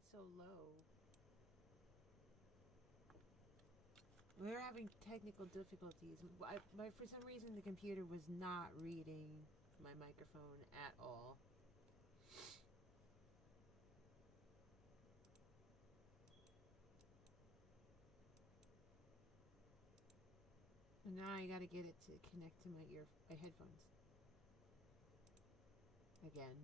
it's so low? We're having technical difficulties. For some reason, the computer was not reading my microphone at all. And now I gotta get it to connect to my headphones. Again.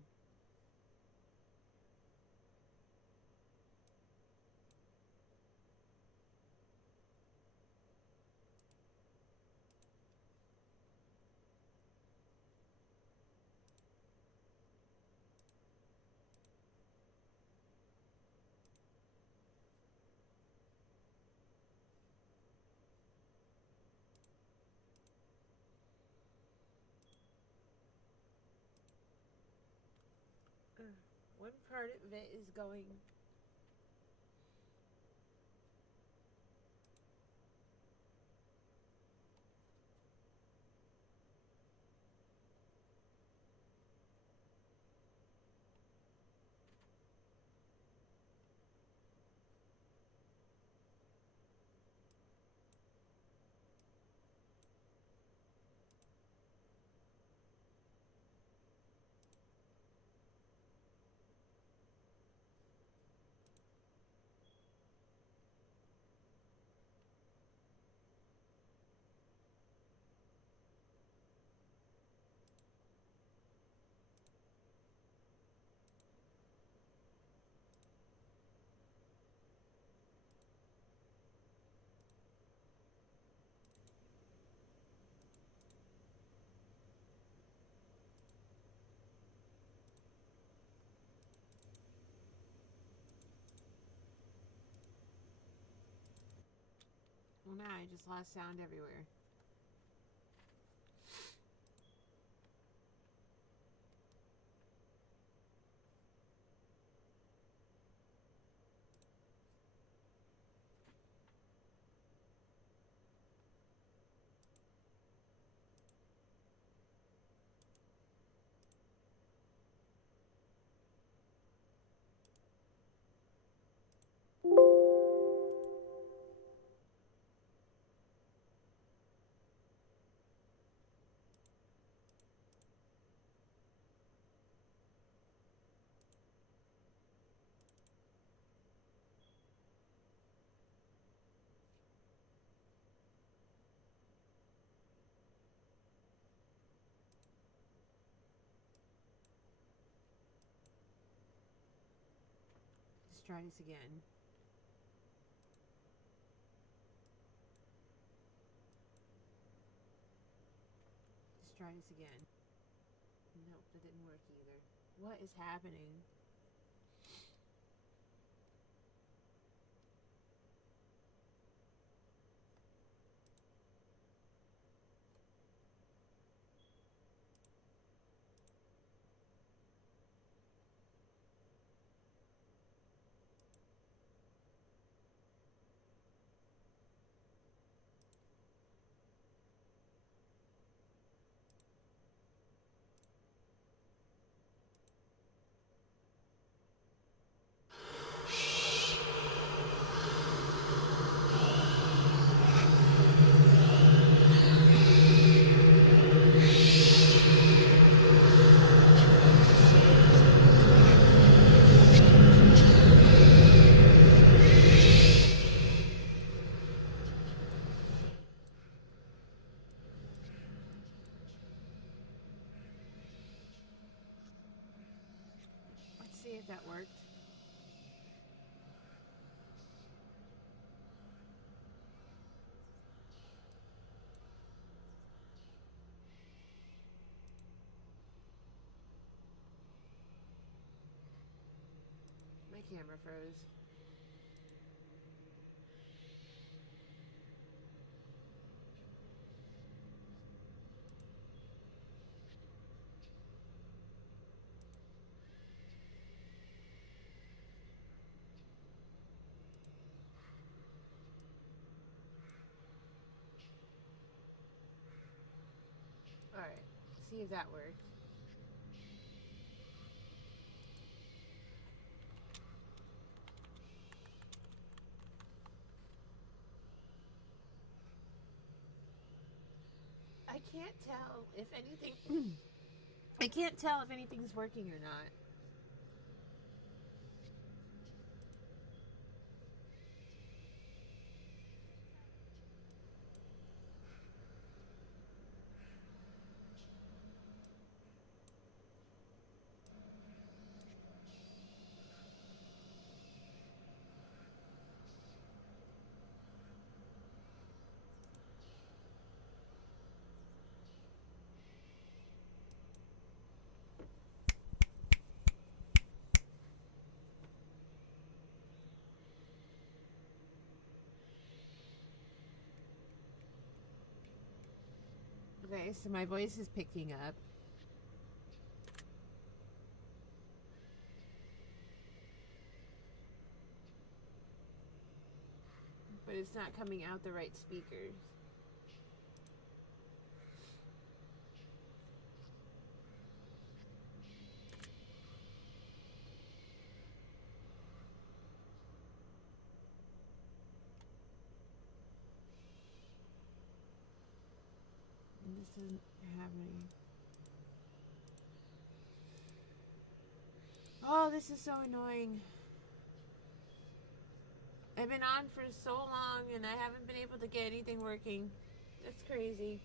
One part of it is going. Well, now I just lost sound everywhere. Let's try this again. Let's try this again. Nope, that didn't work either. What is happening? Let's see if that worked. My camera froze. Alright, see if that worked. can't tell if anything... I can't tell if anything's working or not. Okay, so my voice is picking up. But it's not coming out the right speakers. This isn't happening. Oh, this is so annoying. I've been on for so long and I haven't been able to get anything working. That's crazy.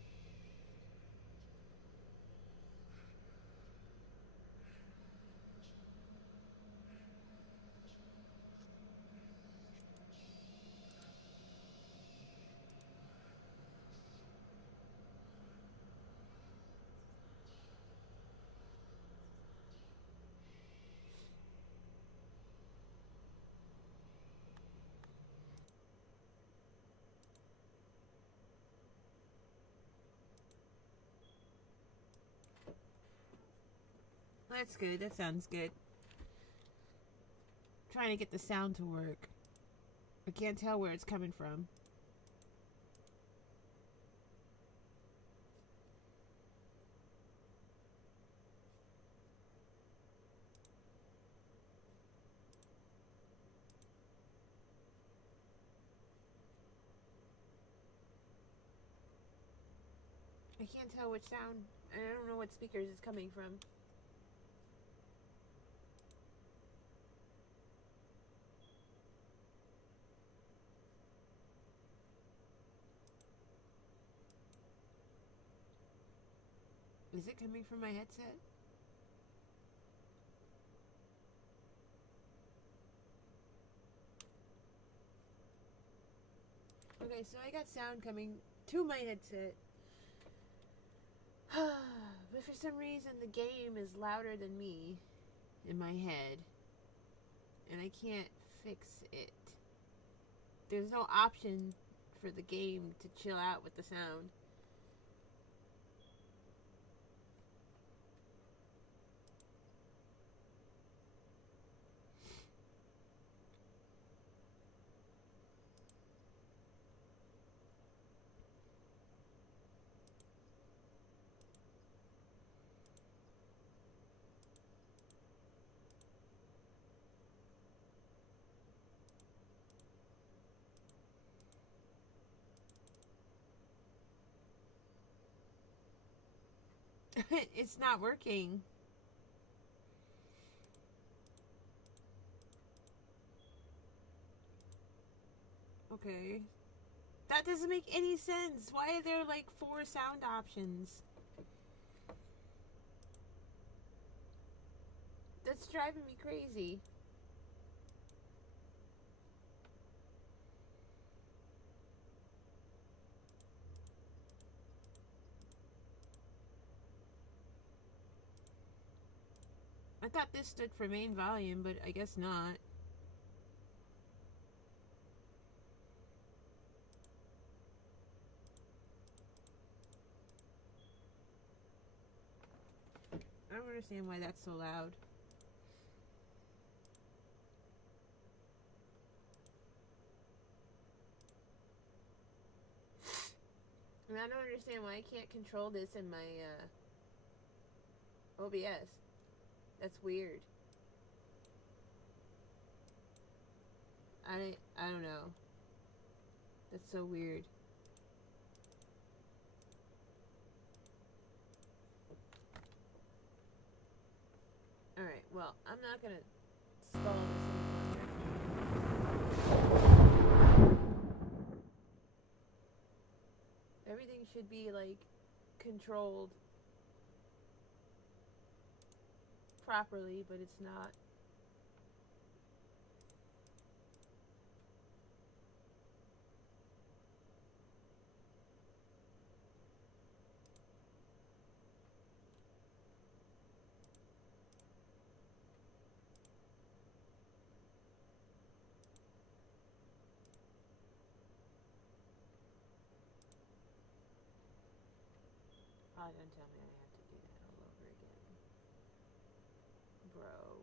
That's good. That sounds good. Trying to get the sound to work. I can't tell where it's coming from. I can't tell which sound. I don't know what speakers it's coming from. Is it coming from my headset? Okay, so I got sound coming to my headset. But for some reason the game is louder than me in my head. And I can't fix it. There's no option for the game to chill out with the sound. It's not working. Okay. That doesn't make any sense. Why are there like 4 sound options? That's driving me crazy. I thought this stood for main volume, but I guess not. I don't understand why that's so loud. And I don't understand why I can't control this in my OBS. That's weird. I don't know. That's so weird. Well, I'm not gonna stall this any longer. Everything should be, like, controlled properly, but it's not. Oh, don't tell me I have to do that all over again. Bro.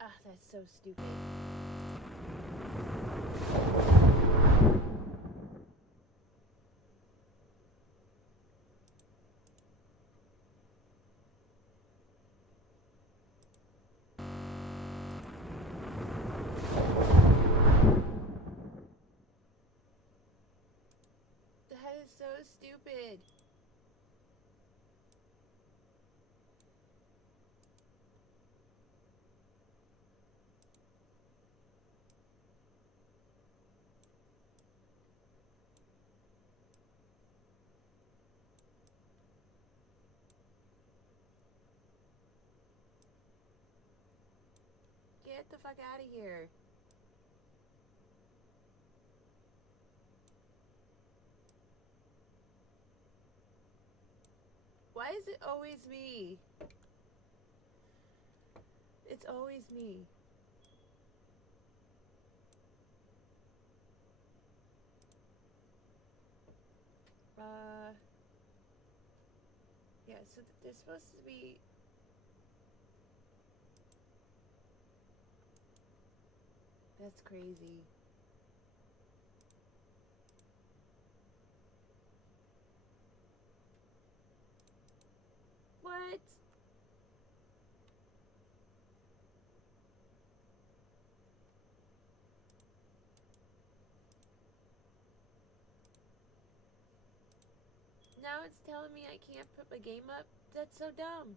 Ah, that's so stupid. That is so stupid. Get the fuck out of here. Why is it always me? It's always me. Yeah, so there's supposed to be... That's crazy. What? Now it's telling me I can't put my game up? That's so dumb.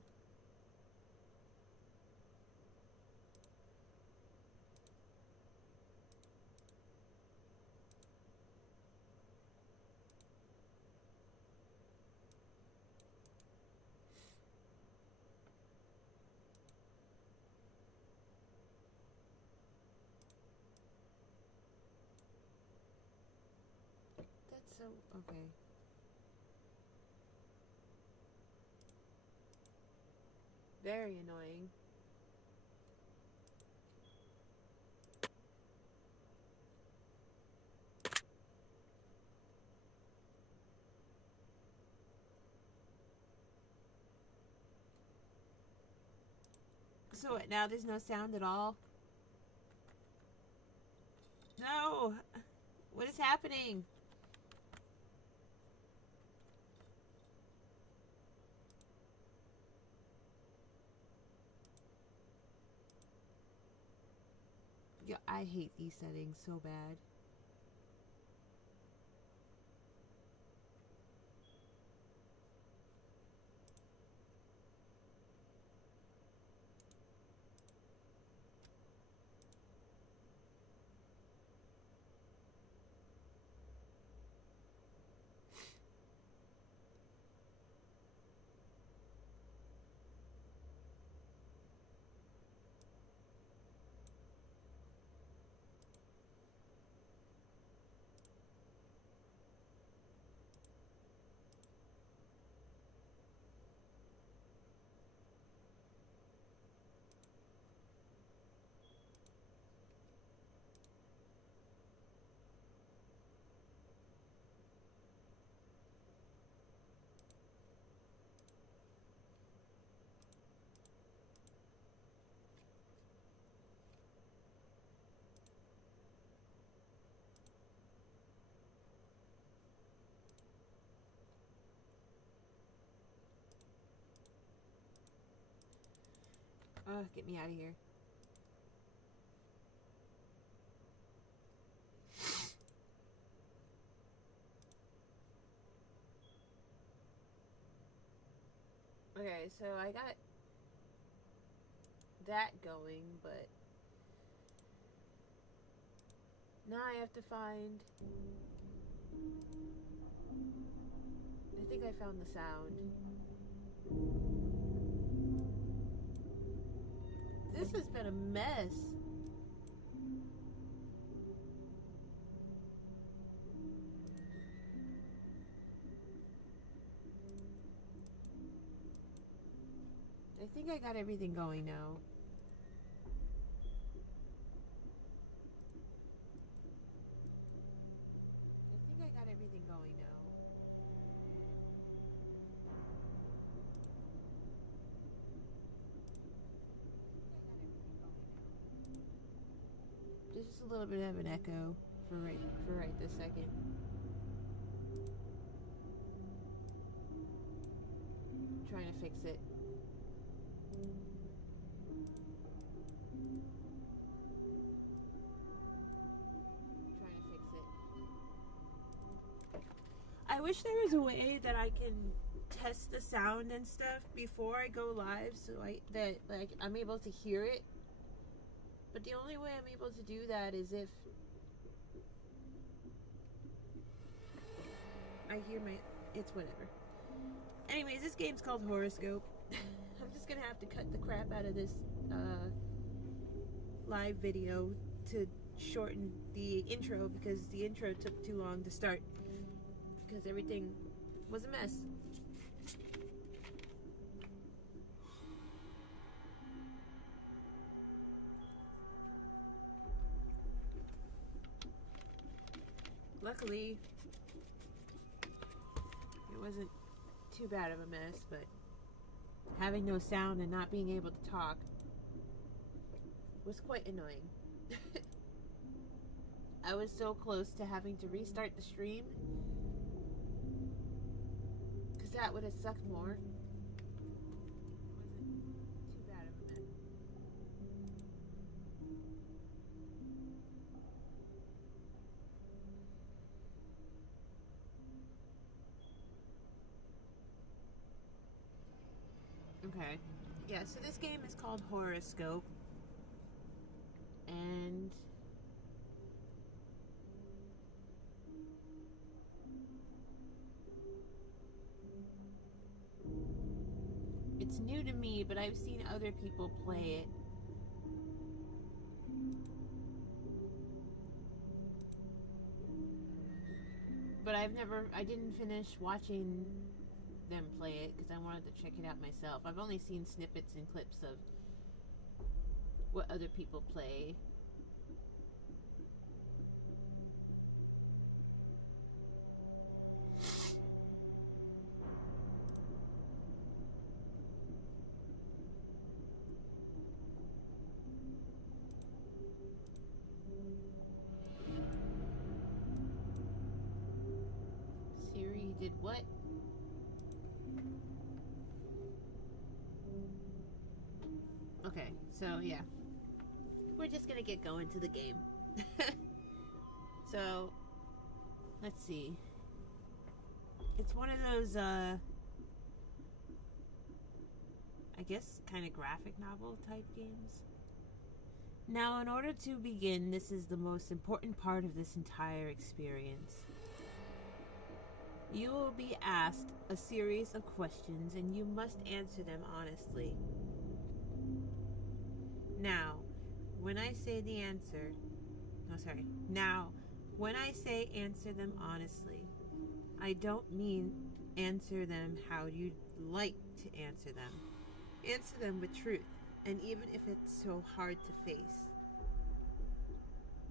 That's so... okay. Very annoying. So what, now there's no sound at all? No! What is happening? Yeah, I hate these settings so bad. Ugh, get me out of here. Okay, so I got that going, but now I have to find... I think I found the sound. This has been a mess. I think I got everything going now. There's just a little bit of an echo for right this second. I'm trying to fix it. I wish there was a way that I can test the sound and stuff before I go live, so I'm able to hear it. But the only way I'm able to do that is if I hear it's whatever. Anyways, this game's called Horrorscope. I'm just gonna have to cut the crap out of this live video to shorten the intro, because the intro took too long to start because everything was a mess. Luckily, it wasn't too bad of a mess, but having no sound and not being able to talk was quite annoying. I was so close to having to restart the stream, because that would have sucked more. It wasn't too bad of a mess. Okay. Yeah, so this game is called Horrorscope. And it's new to me, but I've seen other people play it. But I didn't finish watching them play it because I wanted to check it out myself. I've only seen snippets and clips of what other people play. Siri did what? Okay, so yeah. We're just gonna get going to the game. So, let's see. It's one of those, I guess, kind of graphic novel type games. Now, in order to begin, this is the most important part of this entire experience. You will be asked a series of questions, and you must answer them honestly. Now, when I say answer them honestly, I don't mean answer them how you'd like to answer them. Answer them with truth, and even if it's so hard to face.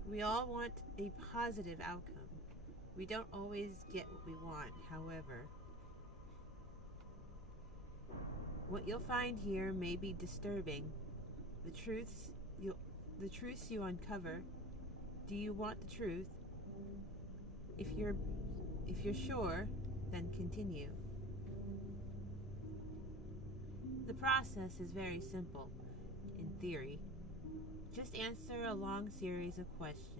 We all want a positive outcome. We don't always get what we want, however. What you'll find here may be disturbing. The truths you uncover. Do you want the truth? If you're sure, then continue. The process is very simple, in theory. Just answer a long series of questions.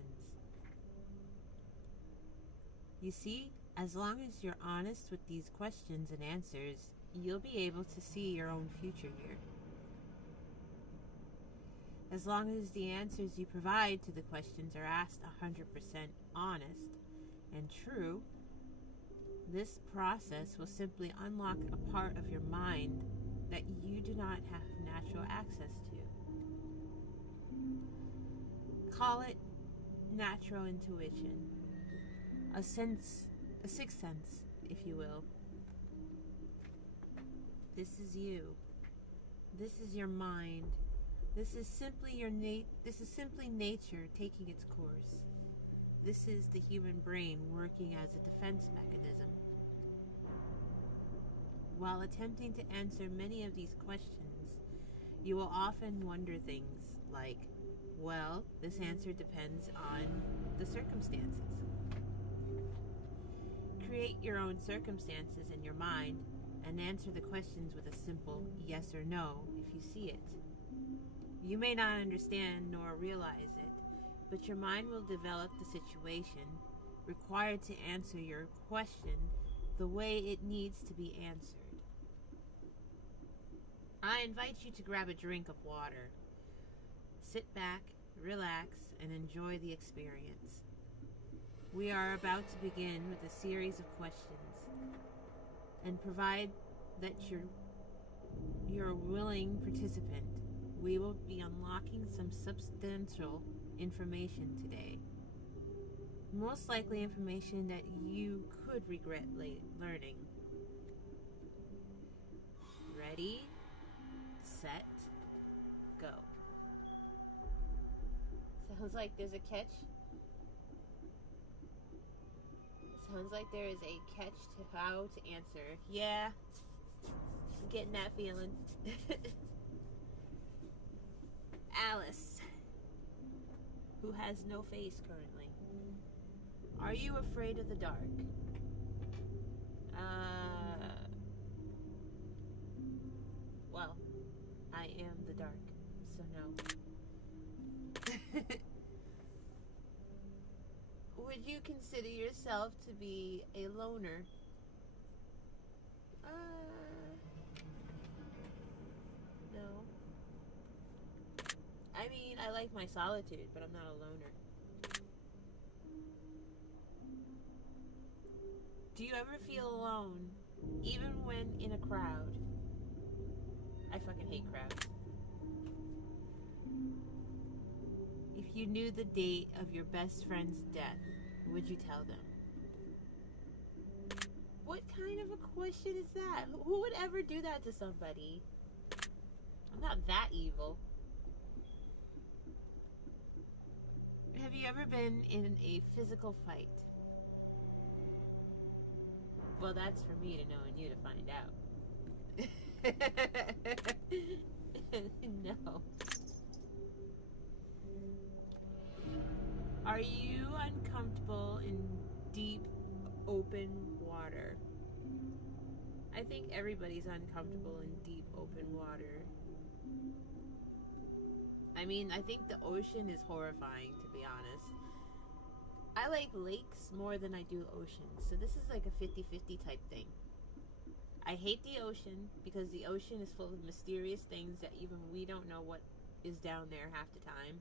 You see, as long as you're honest with these questions and answers, you'll be able to see your own future here. As long as the answers you provide to the questions are asked 100% honest and true, this process will simply unlock a part of your mind that you do not have natural access to. Call it natural intuition, a sixth sense, if you will. This is you. This is your mind. This is simply nature taking its course. This is the human brain working as a defense mechanism. While attempting to answer many of these questions, you will often wonder things like, well, this answer depends on the circumstances. Create your own circumstances in your mind and answer the questions with a simple yes or no if you see it. You may not understand nor realize it, but your mind will develop the situation required to answer your question the way it needs to be answered. I invite you to grab a drink of water. Sit back, relax, and enjoy the experience. We are about to begin with a series of questions, and provide that you're a willing participant, we will be unlocking some substantial information today. Most likely information that you could regret learning. Ready, set, go. Sounds like there's a catch. Sounds like there is a catch to how to answer. Yeah, I'm getting that feeling. Alice, who has no face currently. Are you afraid of the dark? Well, I am the dark, so no. Would you consider yourself to be a loner? No. I mean, I like my solitude, but I'm not a loner. Do you ever feel alone, even when in a crowd? I fucking hate crowds. If you knew the date of your best friend's death, would you tell them? What kind of a question is that? Who would ever do that to somebody? I'm not that evil. Have you ever been in a physical fight? Well, that's for me to know and you to find out. No. Are you uncomfortable in deep, open water? I think everybody's uncomfortable in deep, open water. I mean, I think the ocean is horrifying, to be honest. I like lakes more than I do oceans, so this is like a 50-50 type thing. I hate the ocean because the ocean is full of mysterious things that even we don't know what is down there half the time.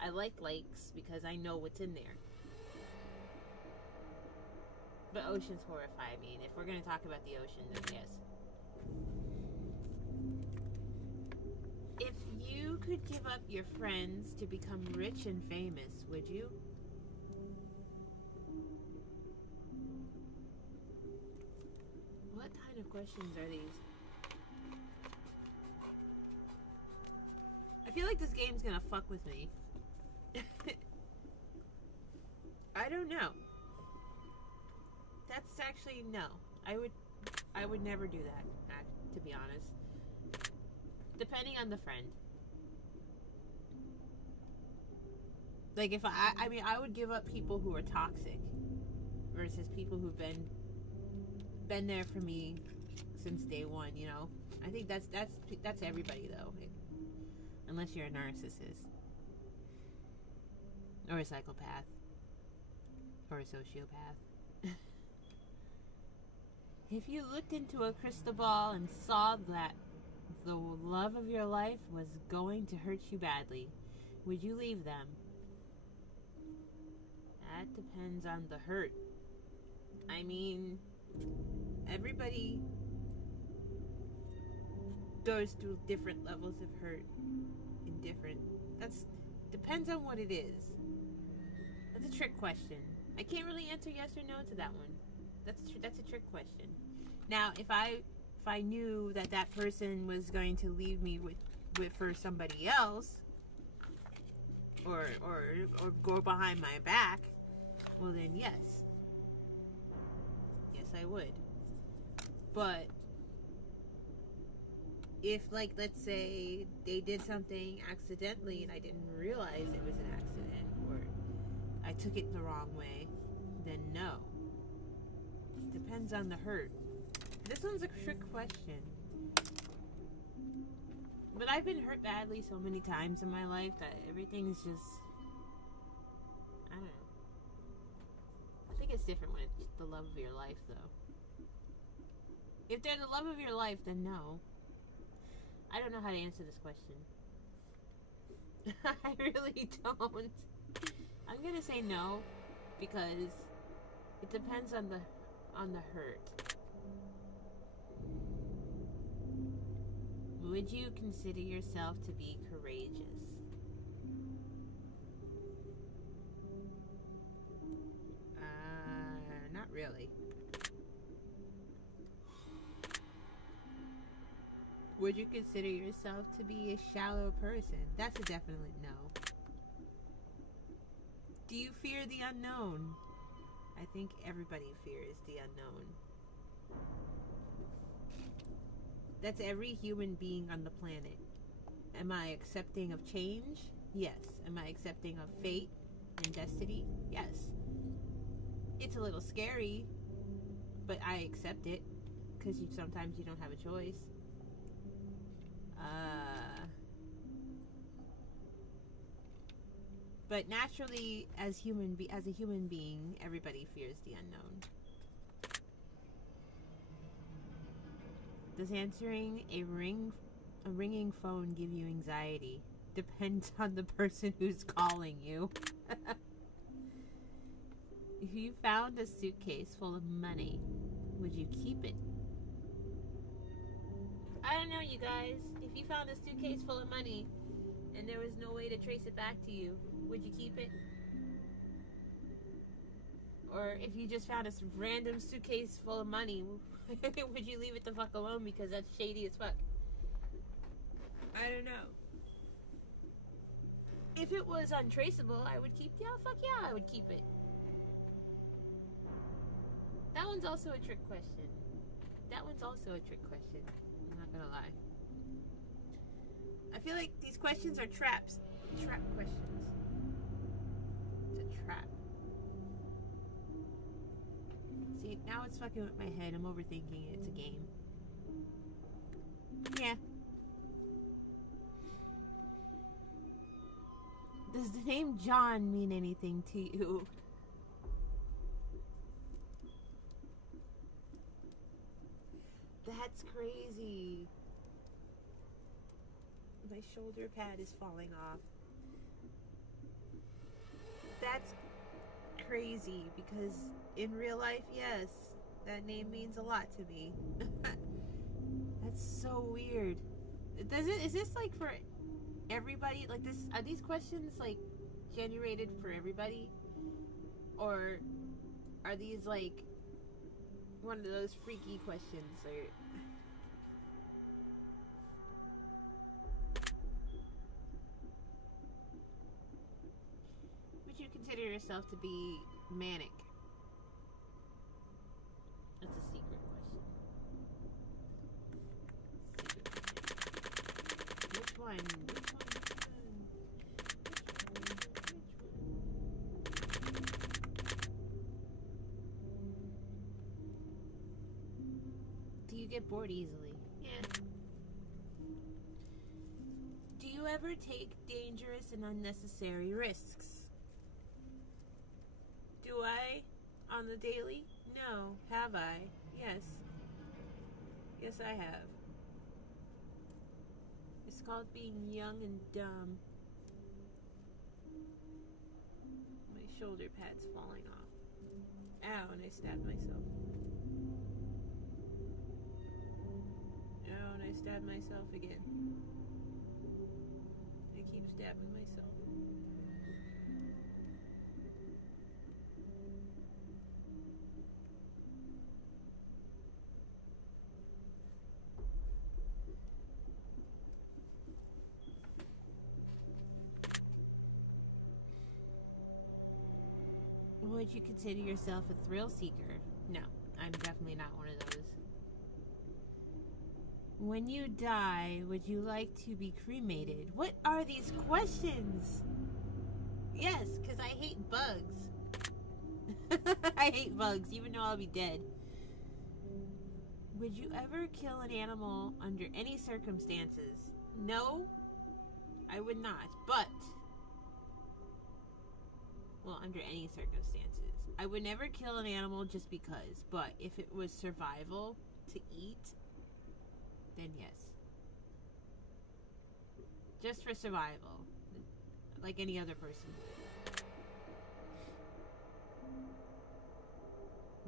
I like lakes because I know what's in there. But oceans horrify me, and if we're going to talk about the ocean, then yes. If you could give up your friends to become rich and famous, would you? What kind of questions are these? I feel like this game's gonna fuck with me. I don't know. That's actually no. I would never do that, to be honest. Depending on the friend. Like if I mean I would give up people who are toxic versus people who've been there for me since day one, you know. I think that's everybody though. Unless you're a narcissist. Or a psychopath. Or a sociopath. If you looked into a crystal ball and saw that the love of your life was going to hurt you badly, would you leave them? That depends on the hurt. I mean, everybody goes through different levels of hurt in different. That's depends on what it is. That's a trick question. I can't really answer yes or no to that one. That's a trick question. Now, if I knew that that person was going to leave me with for somebody else, or go behind my back, well then yes, I would. But if, like, let's say they did something accidentally and I didn't realize it was an accident, or I took it the wrong way, then no. Depends on the hurt. This one's a trick question. But I've been hurt badly so many times in my life that everything's just, I don't know. I think it's different when it's the love of your life, though. If they're the love of your life, then no. I don't know how to answer this question. I really don't. I'm gonna say no, because it depends on the hurt. Would you consider yourself to be courageous? Not really. Would you consider yourself to be a shallow person? That's a definite no. Do you fear the unknown? I think everybody fears the unknown. That's every human being on the planet. Am I accepting of change? Yes. Am I accepting of fate and destiny? Yes. It's a little scary, but I accept it, because sometimes you don't have a choice. But naturally, as a human being, everybody fears the unknown. Does answering a ringing phone give you anxiety? Depends on the person who's calling you. If you found a suitcase full of money, would you keep it? I don't know, you guys. If you found a suitcase full of money and there was no way to trace it back to you, would you keep it? Or if you just found a random suitcase full of money, would you leave it the fuck alone because that's shady as fuck? I don't know. If it was untraceable, I would keep. Yeah, fuck yeah, I would keep it. That one's also a trick question. I'm not gonna lie. I feel like these questions are traps. Trap questions. It's a trap. See, now it's fucking with my head. I'm overthinking it. It's a game. Yeah. Does the name John mean anything to you? That's crazy. My shoulder pad is falling off. That's crazy, because in real life, yes, that name means a lot to me. That's so weird. Is this like for everybody? Like this, are these questions like generated for everybody? Or are these like one of those freaky questions? Or would you consider yourself to be manic? That's a secret question. Which one? Do you get bored easily? Yeah. Do you ever take dangerous and unnecessary risks? Do I? On the daily? No. Have I? Yes. Yes, I have. It's called being young and dumb. My shoulder pad's falling off. Ow, and I stabbed myself. Ow, and I stabbed myself again. I keep stabbing myself. Would you consider yourself a thrill seeker? No, I'm definitely not one of those. When you die, would you like to be cremated? What are these questions? Yes, because I hate bugs. I hate bugs, even though I'll be dead. Would you ever kill an animal under any circumstances? No, I would not, but... well, under any circumstances. I would never kill an animal just because, but if it was survival to eat, then yes. Just for survival. Like any other person.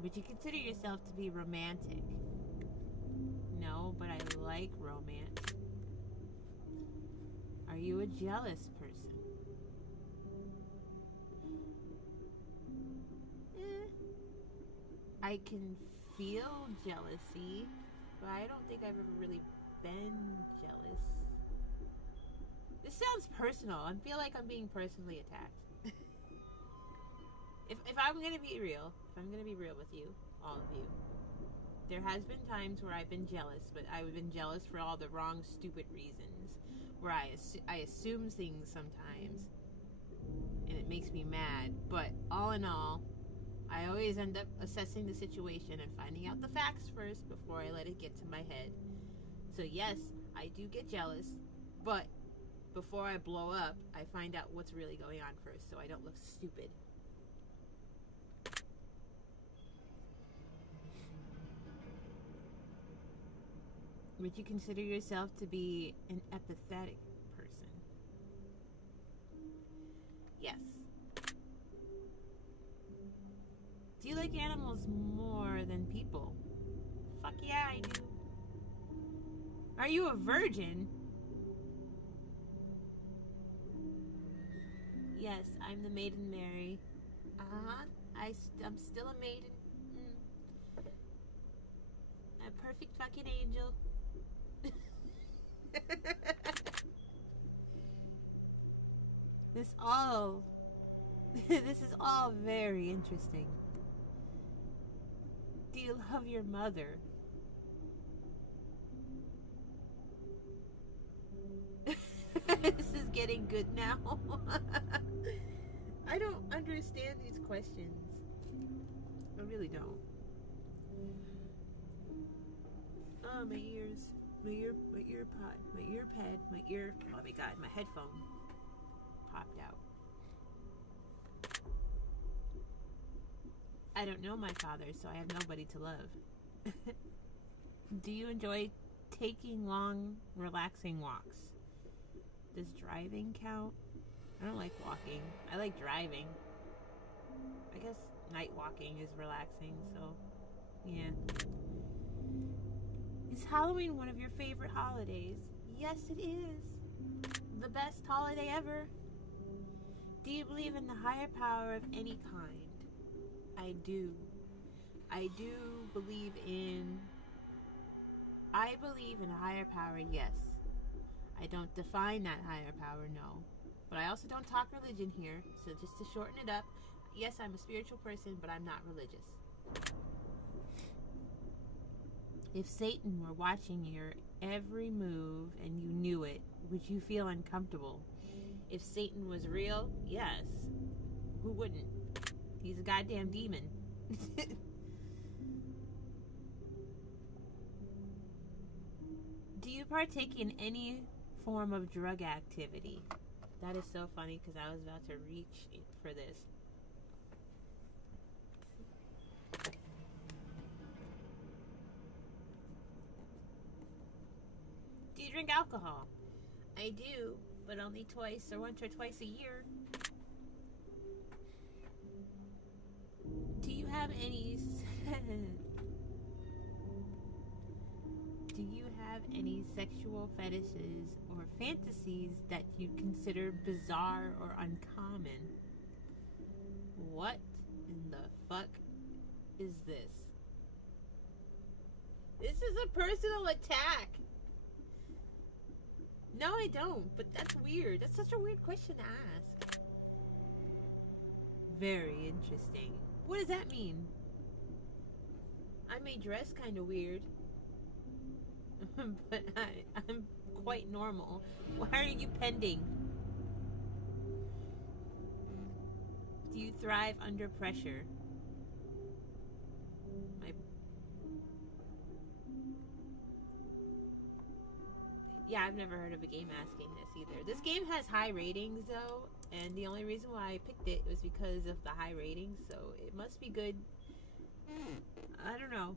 Would you consider yourself to be romantic? No, but I like romance. Are you a jealous person? I can feel jealousy, but I don't think I've ever really been jealous. This sounds personal. I feel like I'm being personally attacked. If I'm gonna be real, with you, all of you, there has been times where I've been jealous, but I've been jealous for all the wrong, stupid reasons. Where I assume things sometimes, and it makes me mad. But all in all, I always end up assessing the situation and finding out the facts first before I let it get to my head. So yes, I do get jealous, but before I blow up, I find out what's really going on first so I don't look stupid. Would you consider yourself to be an empathetic person? Yes. Do you like animals more than people? Fuck yeah, I do. Are you a virgin? Yes, I'm the Maiden Mary. Uh-huh. I'm still a maiden. A perfect fucking angel. This is all very interesting. Do you love your mother? This is getting good now. I don't understand these questions. I really don't. Oh, my ears. My ear pad, oh my god, my headphone popped out. I don't know my father, so I have nobody to love. Do you enjoy taking long, relaxing walks? Does driving count? I don't like walking. I like driving. I guess night walking is relaxing, so yeah. Is Halloween one of your favorite holidays? Yes, it is. The best holiday ever. Do you believe in the higher power of any kind? I do. I believe in a higher power, yes. I don't define that higher power, no. But I also don't talk religion here, so just to shorten it up, yes, I'm a spiritual person, but I'm not religious. If Satan were watching your every move and you knew it, would you feel uncomfortable? If Satan was real, yes. Who wouldn't? He's a goddamn demon. Do you partake in any form of drug activity? That is so funny because I was about to reach for this. drink alcohol? I do, but only twice or once or twice a year. Do you have any... Do you have any sexual fetishes or fantasies that you consider bizarre or uncommon? What in the fuck is this? This is a personal attack. No, I don't, but that's weird. That's such a weird question to ask. Very interesting. What does that mean? I may dress kind of weird. But I'm quite normal. Why are you pending? Do you thrive under pressure? Yeah, I've never heard of a game asking this either. This game has high ratings though, and the only reason why I picked it was because of the high ratings, so it must be good. I don't know.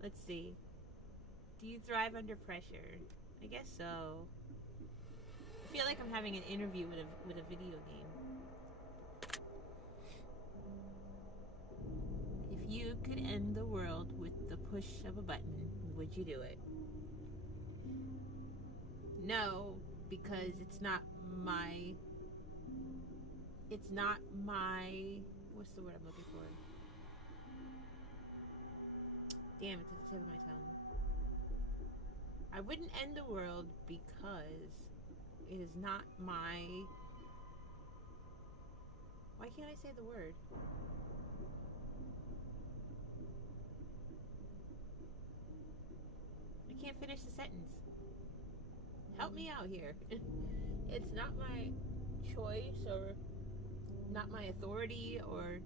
Let's see. Do you thrive under pressure? I guess so. I feel like I'm having an interview with a video game. If you could end the world with the push of a button, would you do it? No, because it's not my... What's the word I'm looking for? Damn, it's at the tip of my tongue. I wouldn't end the world because it is not my... Why can't I say the word? I can't finish the sentence. Help me out here. It's not my choice or not my authority, or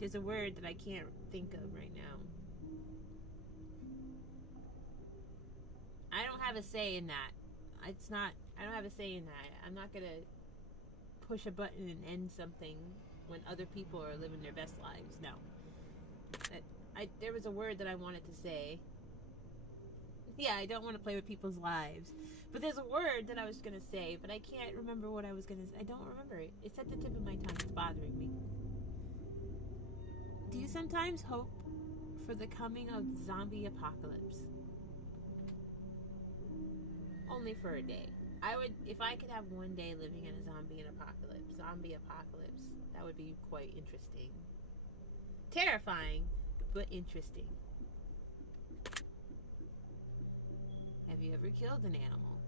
there's a word that I can't think of right now. I don't have a say in that. I don't have a say in that. I'm not gonna push a button and end something when other people are living their best lives. No. There was a word that I wanted to say. Yeah, I don't want to play with people's lives. But there's a word that I was going to say, but I can't remember what I was going to say. I don't remember it. It's at the tip of my tongue. It's bothering me. Do you sometimes hope for the coming of zombie apocalypse? Only for a day. I would, if I could have one day living in a zombie apocalypse, that would be quite interesting. Terrifying, but interesting. Have you ever killed an animal?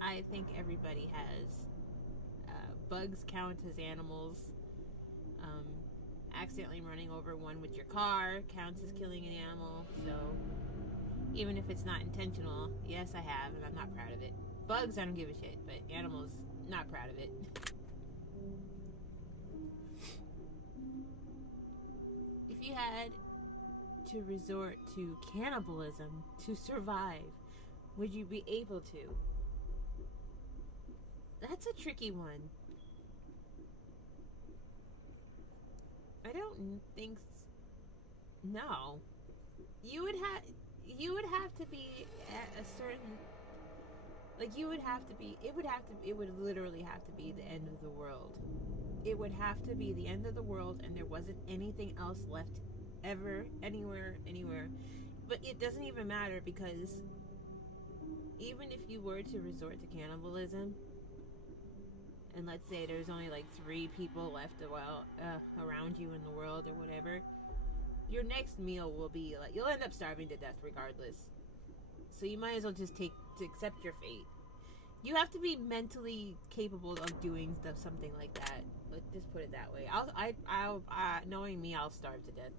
I think everybody has. Bugs count as animals. Accidentally running over one with your car counts as killing an animal. So, even if it's not intentional, yes, I have, and I'm not proud of it. Bugs, I don't give a shit, but animals, not proud of it. If you had to resort to cannibalism to survive, would you be able to? That's a tricky one. I don't think no. You would have to be at a certain, like, it would literally have to be the end of the world. It would have to be the end of the world, and there wasn't anything else left ever, anywhere. But it doesn't even matter, because even if you were to resort to cannibalism, and let's say there's only like 3 people left around you in the world or whatever, your next meal will be like, you'll end up starving to death regardless. So you might as well just accept your fate. You have to be mentally capable of doing something like that. Let's just put it that way. I'll knowing me, I'll starve to death.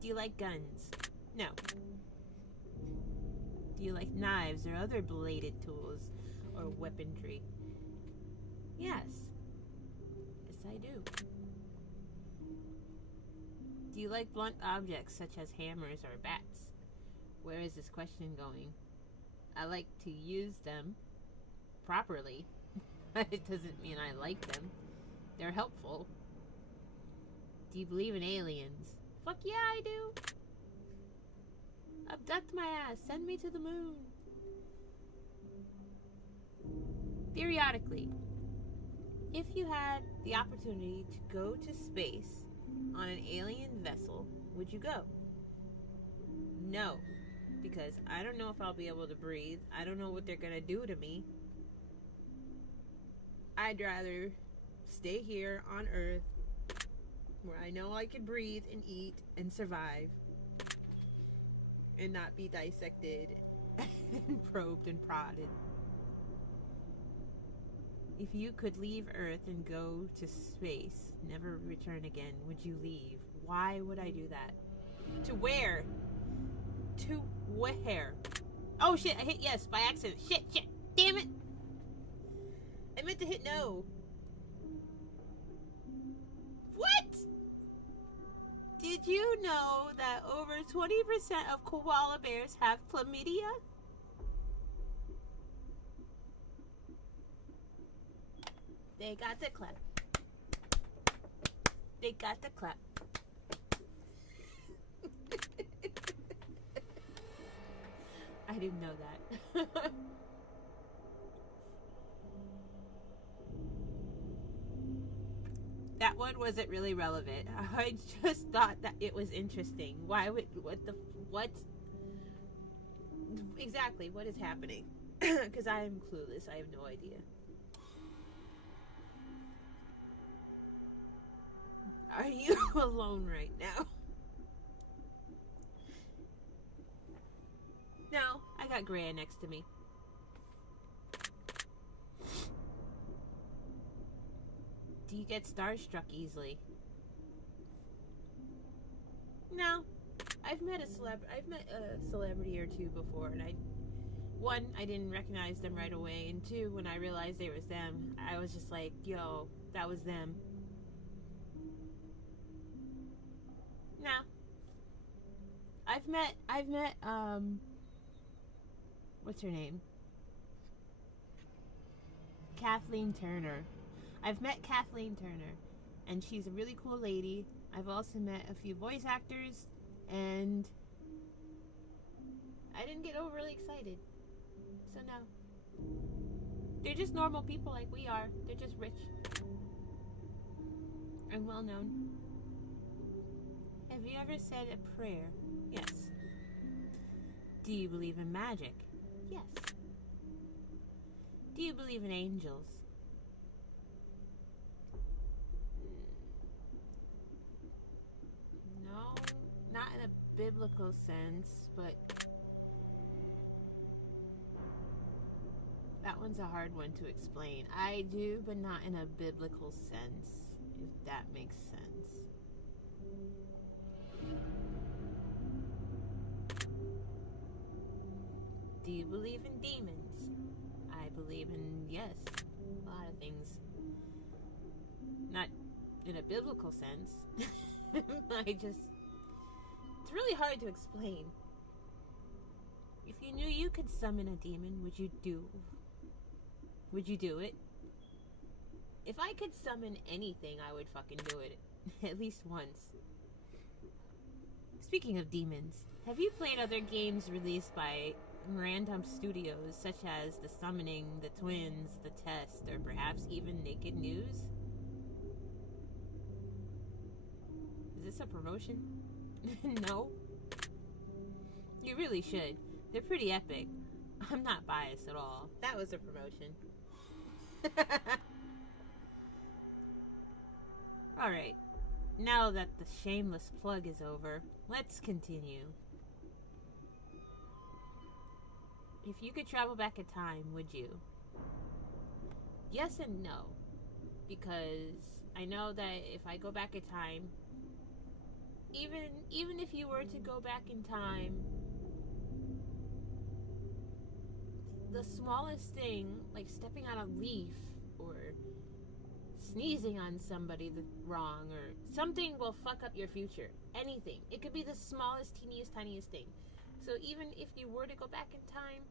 Do you like guns? No. Do you like knives or other bladed tools or weaponry? Yes. Yes, I do. Do you like blunt objects such as hammers or bats? Where is this question going? I like to use them properly. It doesn't mean I like them. They're helpful. Do you believe in aliens? Fuck yeah, I do. Abduct my ass. Send me to the moon. Periodically, if you had the opportunity to go to space on an alien vessel, would you go? No, because I don't know if I'll be able to breathe. I don't know what they're gonna do to me. I'd rather stay here on Earth where I know I can breathe and eat and survive and not be dissected and probed and prodded. If you could leave Earth and go to space, never return again, would you leave? Why would I do that? To where? To where? Oh shit, I hit yes by accident. Shit, damn it! I meant to hit no. What? Did you know that over 20% of koala bears have chlamydia? They got the clap. They got the clap. I didn't know that. That one wasn't really relevant. I just thought that it was interesting. Why would, what? Exactly, what is happening? Because I am clueless. I have no idea. Are you alone right now? No, I got Grant next to me. Do you get starstruck easily? No. I've met a celebrity or two before, and one, I didn't recognize them right away, and two, when I realized it was them, I was just like, yo, that was them. No. I've met, what's her name? Kathleen Turner. I've met Kathleen Turner, and she's a really cool lady. I've also met a few voice actors, and I didn't get overly excited. So no. They're just normal people like we are. They're just rich and well known. Have you ever said a prayer? Yes. Do you believe in magic? Yes. Do you believe in angels? No, not in a biblical sense, but that one's a hard one to explain. I do, but not in a biblical sense, if that makes sense. Do you believe in demons? I believe in, yes, a lot of things. Not in a biblical sense. It's really hard to explain. If you knew you could summon a demon, would you do it? If I could summon anything, I would fucking do it. At least once. Speaking of demons, have you played other games released by random studios such as The Summoning, The Twins, The Test, or perhaps even Naked News? Is this a promotion? No? You really should. They're pretty epic. I'm not biased at all. That was a promotion. Alright. Now that the shameless plug is over, let's continue. If you could travel back in time, would you? Yes and no. Because I know that if I go back in time, even if you were to go back in time, the smallest thing, like stepping on a leaf or sneezing on somebody wrong or something, will fuck up your future. Anything. It could be the smallest, teeniest, tiniest thing. So even if you were to go back in time,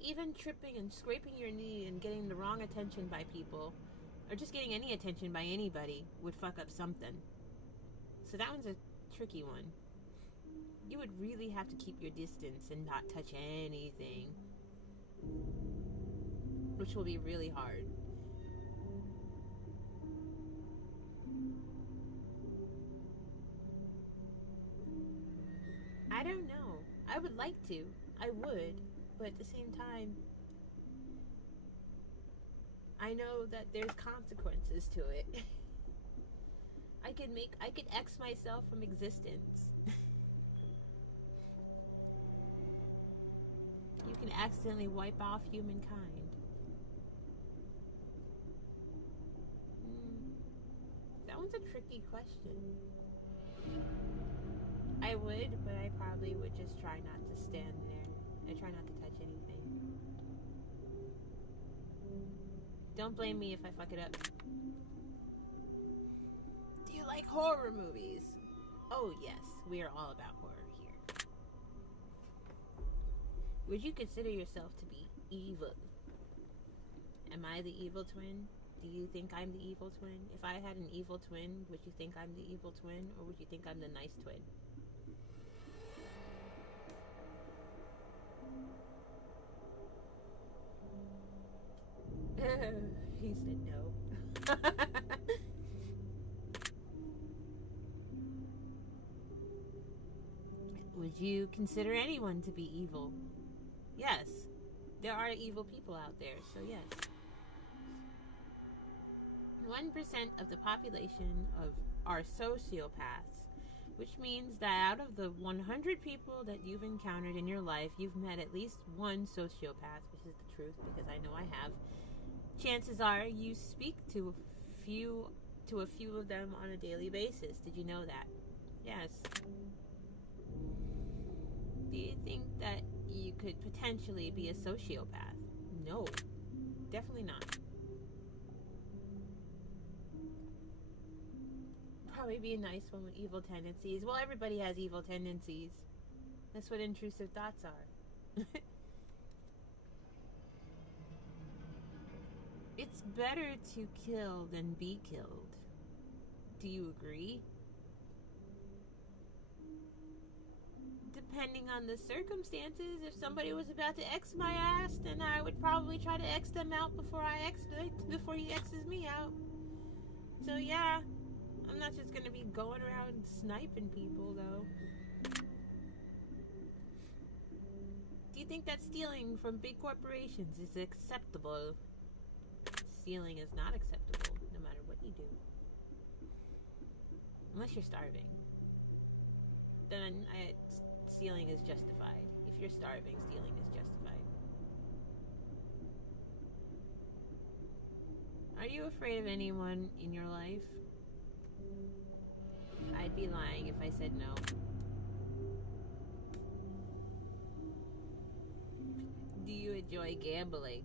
even tripping and scraping your knee and getting the wrong attention by people, or just getting any attention by anybody, would fuck up something. So that one's a tricky one. you would really have to keep your distance and not touch anything, which will be really hard. I don't know. I would like to. I would. But at the same time, I know that there's consequences to it. I could X myself from existence. You can accidentally wipe off humankind. That one's a tricky question. I would, but I probably would just try not to stand there. I try not to touch anything. Don't blame me if I fuck it up. Do you like horror movies? Oh yes, we are all about horror here. Would you consider yourself to be evil? Am I the evil twin? Do you think I'm the evil twin? If I had an evil twin, would you think I'm the evil twin? Or would you think I'm the nice twin? He said no. Would you consider anyone to be evil? Yes. There are evil people out there, so yes. 1% of the population are sociopaths, which means that out of the 100 people that you've encountered in your life, you've met at least one sociopath, which is the truth because I know I have. Chances are you speak to a few of them on a daily basis. Did you know that? Yes. Do you think that you could potentially be a sociopath? No. Definitely not. Probably be a nice one with evil tendencies. Well, everybody has evil tendencies. That's what intrusive thoughts are. It's better to kill than be killed. Do you agree? Depending on the circumstances, if somebody was about to X my ass, then I would probably try to X them out before he X's me out. So yeah, I'm not just gonna be going around sniping people though. Do you think that stealing from big corporations is acceptable? Stealing is not acceptable, no matter what you do. Unless you're starving. Then stealing is justified. If you're starving, stealing is justified. Are you afraid of anyone in your life? I'd be lying if I said no. Do you enjoy gambling?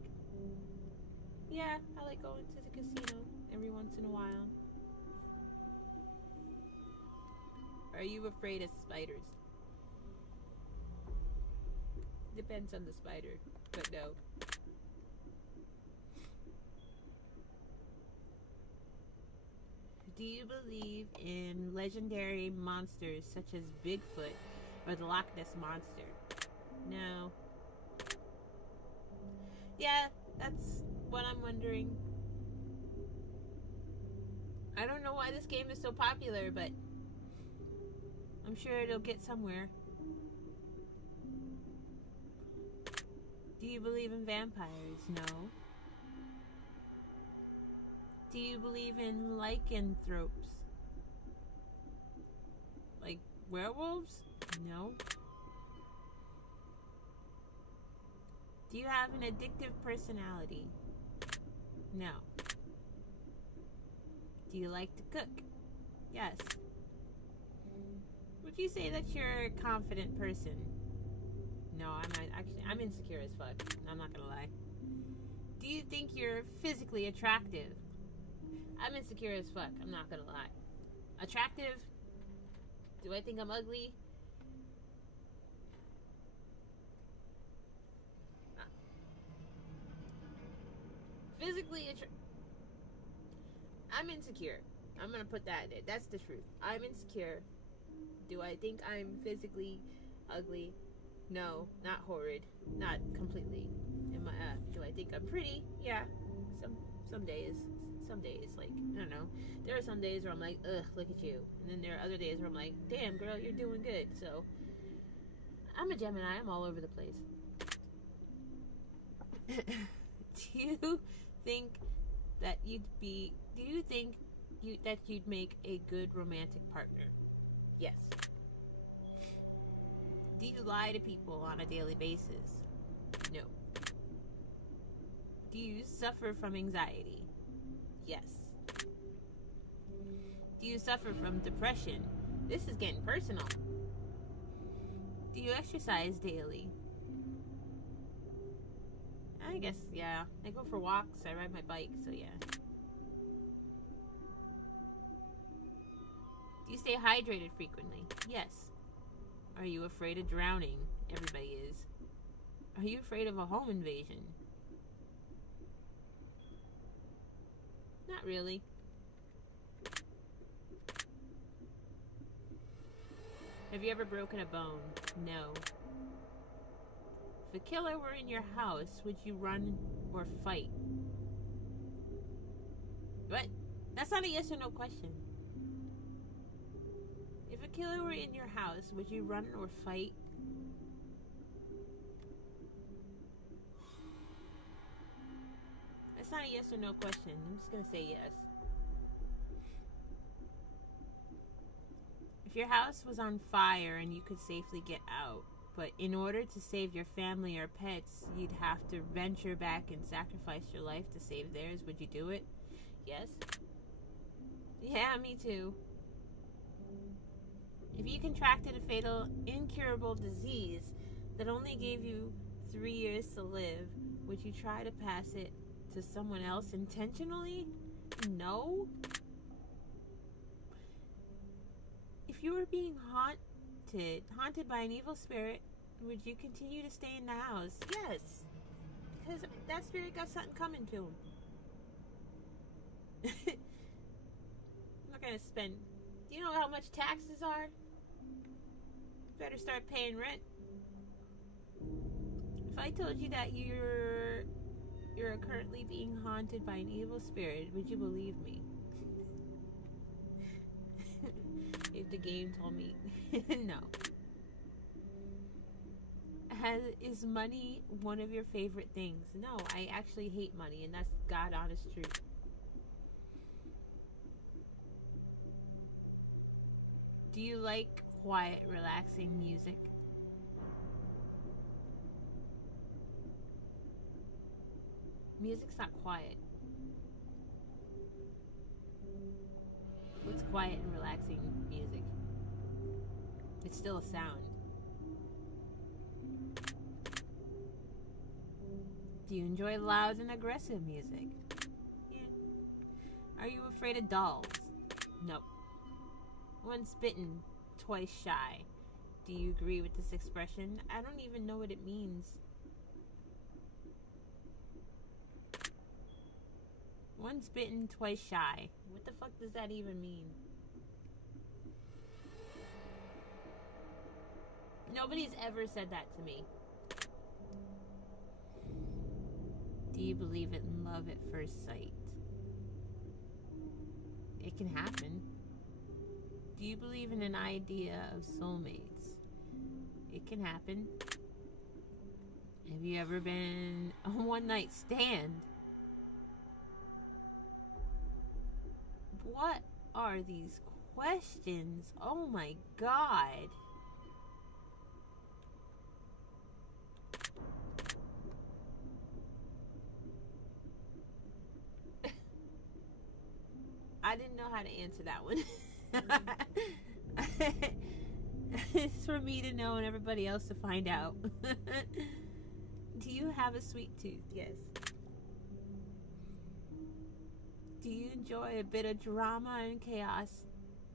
Yeah, I like going to the casino every once in a while. Are you afraid of spiders? Depends on the spider, but no. Do you believe in legendary monsters such as Bigfoot or the Loch Ness Monster? No. Yeah, that's what I'm wondering. I don't know why this game is so popular, but I'm sure it'll get somewhere. Do you believe in vampires? No. Do you believe in lycanthropes? Like werewolves? No. Do you have an addictive personality? No. Do you like to cook? Yes. Would you say that you're a confident person? No, I'm not. Actually, I'm insecure as fuck. I'm not gonna lie. Do you think you're physically attractive? I'm insecure as fuck. I'm not gonna lie. Attractive? Do I think I'm ugly? Physically I'm insecure. I'm gonna put that in. That's the truth. I'm insecure. Do I think I'm physically ugly. No, not horrid. Not completely. Do I think I'm pretty? Yeah. Some days. Some days, like, I don't know. There are some days where I'm like, ugh, look at you. And then there are other days where I'm like, damn, girl, you're doing good. So, I'm a Gemini. I'm all over the place. Do you think that you'd make a good romantic partner? Yes. Do you lie to people on a daily basis? No. Do you suffer from anxiety? Yes. Do you suffer from depression? This is getting personal. Do you exercise daily? I guess, yeah. I go for walks, I ride my bike, so yeah. Do you stay hydrated frequently? Yes. Are you afraid of drowning? Everybody is. Are you afraid of a home invasion? Not really. Have you ever broken a bone? No. If a killer were in your house, would you run or fight? What? That's not a yes or no question. If a killer were in your house, would you run or fight? That's not a yes or no question. I'm just gonna say yes. If your house was on fire and you could safely get out, but in order to save your family or pets, you'd have to venture back and sacrifice your life to save theirs, would you do it? Yes. Yeah, me too. If you contracted a fatal, incurable disease that only gave you 3 years to live, would you try to pass it to someone else intentionally? No. If you were being haunted by an evil spirit, would you continue to stay in the house? Yes. Because that spirit got something coming to him. I'm not going to spend... Do you know how much taxes are? Better start paying rent. If I told you that you're currently being haunted by an evil spirit, would you believe me? If the game told me no. Is money one of your favorite things? No, I actually hate money, and that's God honest truth. Do you like quiet, relaxing music? Music's not quiet. What's quiet and relaxing music? It's still a sound. Do you enjoy loud and aggressive music? Yeah. Are you afraid of dolls? No. Once bitten, twice shy. Do you agree with this expression? I don't even know what it means. Once bitten, twice shy. What the fuck does that even mean? Nobody's ever said that to me. Do you believe in love at first sight? It can happen. Do you believe in an idea of soulmates? It can happen. Have you ever been a one-night stand? What are these questions? Oh my God. I didn't know how to answer that one. It's for me to know and everybody else to find out. Do you have a sweet tooth? Yes. Do you enjoy a bit of drama and chaos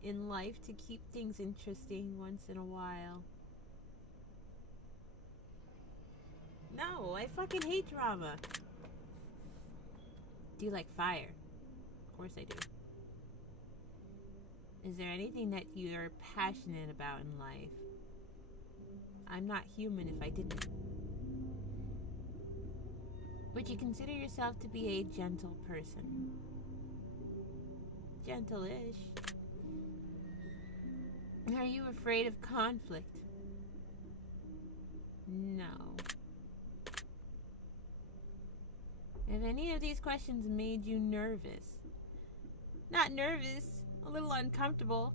in life to keep things interesting once in a while? No, I fucking hate drama. Do you like fire? Of course I do. Is there anything that you're passionate about in life? I'm not human if I didn't. Would you consider yourself to be a gentle person? Gentle-ish. Are you afraid of conflict? No. Have any of these questions made you nervous? Not nervous. A little uncomfortable.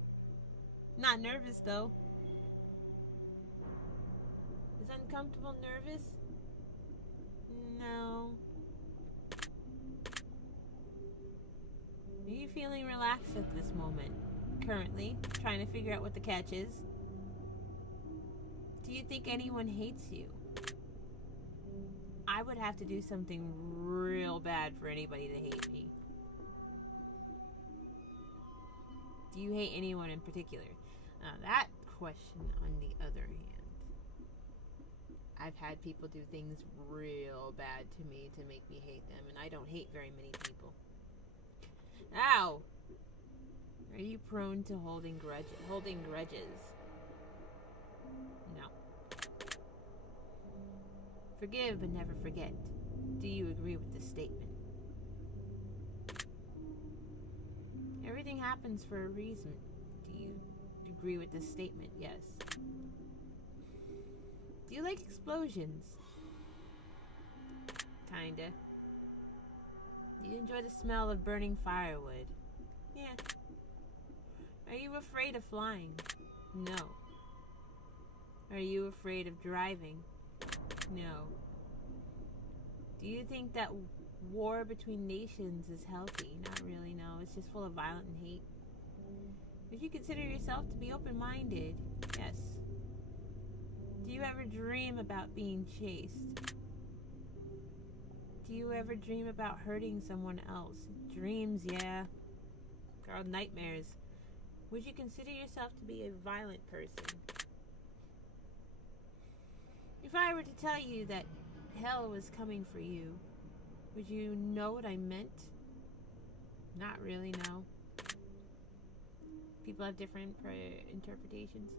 Not nervous, though. Is uncomfortable nervous? No. Are you feeling relaxed at this moment? Currently, trying to figure out what the catch is? Do you think anyone hates you? I would have to do something real bad for anybody to hate me. Do you hate anyone in particular? Now that question, on the other hand, I've had people do things real bad to me to make me hate them, and I don't hate very many people. Ow! Are you prone to holding grudges? No. Forgive but never forget. Do you agree with this statement? Everything happens for a reason. Do you agree with this statement? Yes. Do you like explosions? Kinda. Do you enjoy the smell of burning firewood? Yeah. Are you afraid of flying? No. Are you afraid of driving? No. Do you think that war between nations is healthy? Not really, no. It's just full of violence and hate. Would you consider yourself to be open-minded? Yes. Do you ever dream about being chased? Do you ever dream about hurting someone else? Dreams, yeah. Called nightmares. Would you consider yourself to be a violent person? If I were to tell you that hell was coming for you, would you know what I meant? Not really, no. People have different interpretations.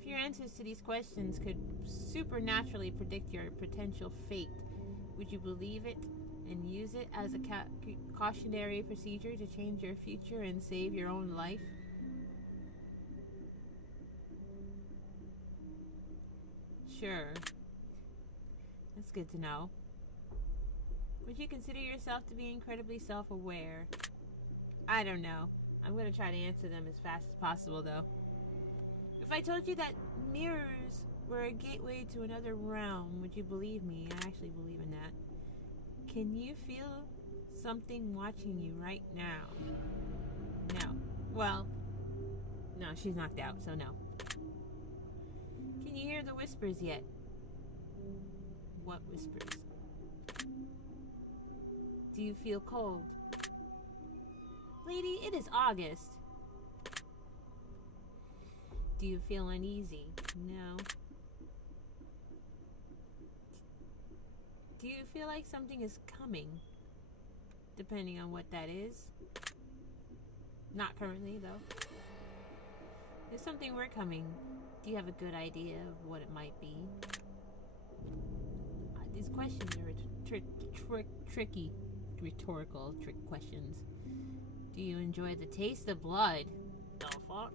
If your answers to these questions could supernaturally predict your potential fate, would you believe it and use it as a cautionary procedure to change your future and save your own life? Sure. That's good to know. Would you consider yourself to be incredibly self-aware? I don't know. I'm going to try to answer them as fast as possible, though. If I told you that mirrors were a gateway to another realm, would you believe me? I actually believe in that. Can you feel something watching you right now? No. Well, no, she's knocked out, so no. Can you hear the whispers yet? What whispers? Do you feel cold? Lady, it is August. Do you feel uneasy? No. Do you feel like something is coming? Depending on what that is. Not currently, though. There's something we're coming. Do you have a good idea of what it might be? These questions are tricky. Rhetorical trick questions. Do you enjoy the taste of blood? The fuck?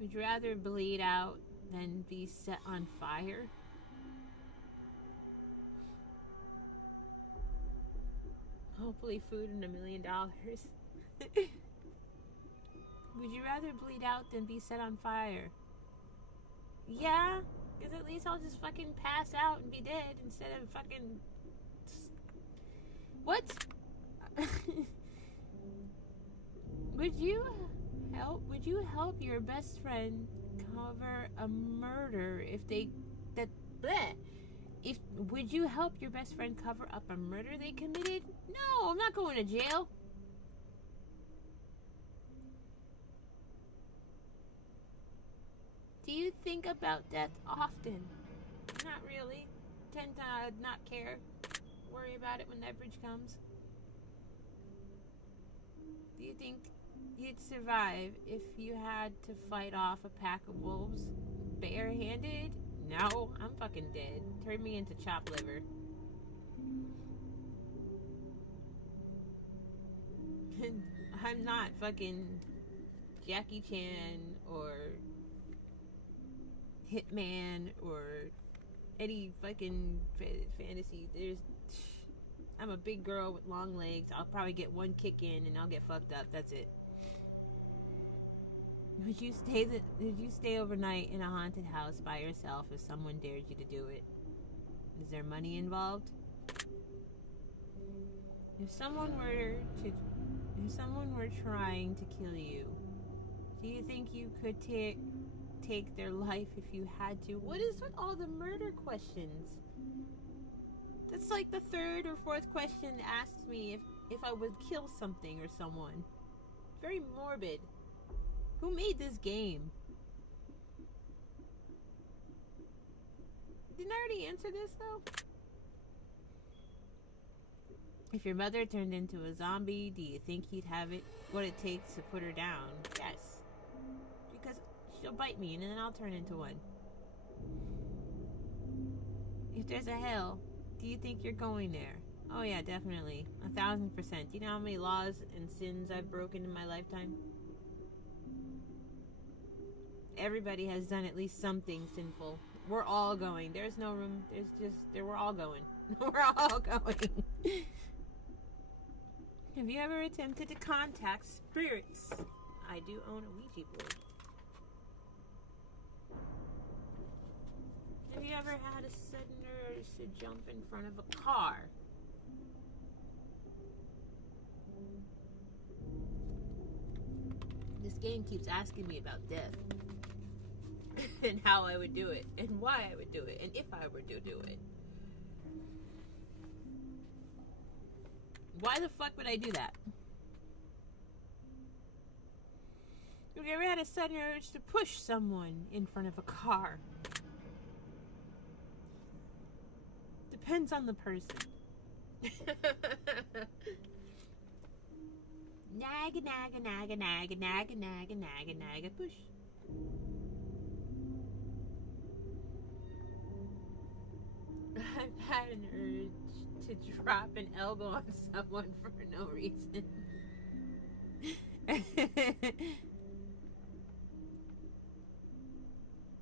Would you rather bleed out than be set on fire? Hopefully food and $1 million. Would you rather bleed out than be set on fire? Yeah, because at least I'll just fucking pass out and be dead instead of fucking... What? Would you help your best friend cover a murder if they... Would you help your best friend cover up a murder they committed? No, I'm not going to jail. Do you think about death often? Not really. Tend to not care. Worry about it when that bridge comes. Do you think you'd survive if you had to fight off a pack of wolves? barehanded? No, I'm fucking dead. Turn me into chopped liver. I'm not fucking Jackie Chan or Hitman or any fucking fantasy. I'm a big girl with long legs. I'll probably get one kick in and I'll get fucked up. That's it. Would you stay overnight in a haunted house by yourself if someone dared you to do it? Is there money involved? If someone were trying to kill you, do you think you could take their life if you had to? What is with all the murder questions? That's like the third or fourth question asked me if I would kill something or someone. Very morbid. Who made this game? Didn't I already answer this though? If your mother turned into a zombie, do you think you'd have what it takes to put her down? Yes. Because she'll bite me and then I'll turn into one. If there's a hell, do you think you're going there? Oh yeah, definitely. 1,000%. Do you know how many laws and sins I've broken in my lifetime? Everybody has done at least something sinful. We're all going. There's no room. We're all going. We're all going. Have you ever attempted to contact spirits? I do own a Ouija board. Have you ever had a sudden urge to jump in front of a car? This game keeps asking me about death. And how I would do it. And why I would do it. And if I were to do it. Why the fuck would I do that? Have you ever had a sudden urge to push someone in front of a car? Depends on the person. Naga, naga, naga, naga, naga, naga, naga, naga, push. I've had an urge to drop an elbow on someone for no reason.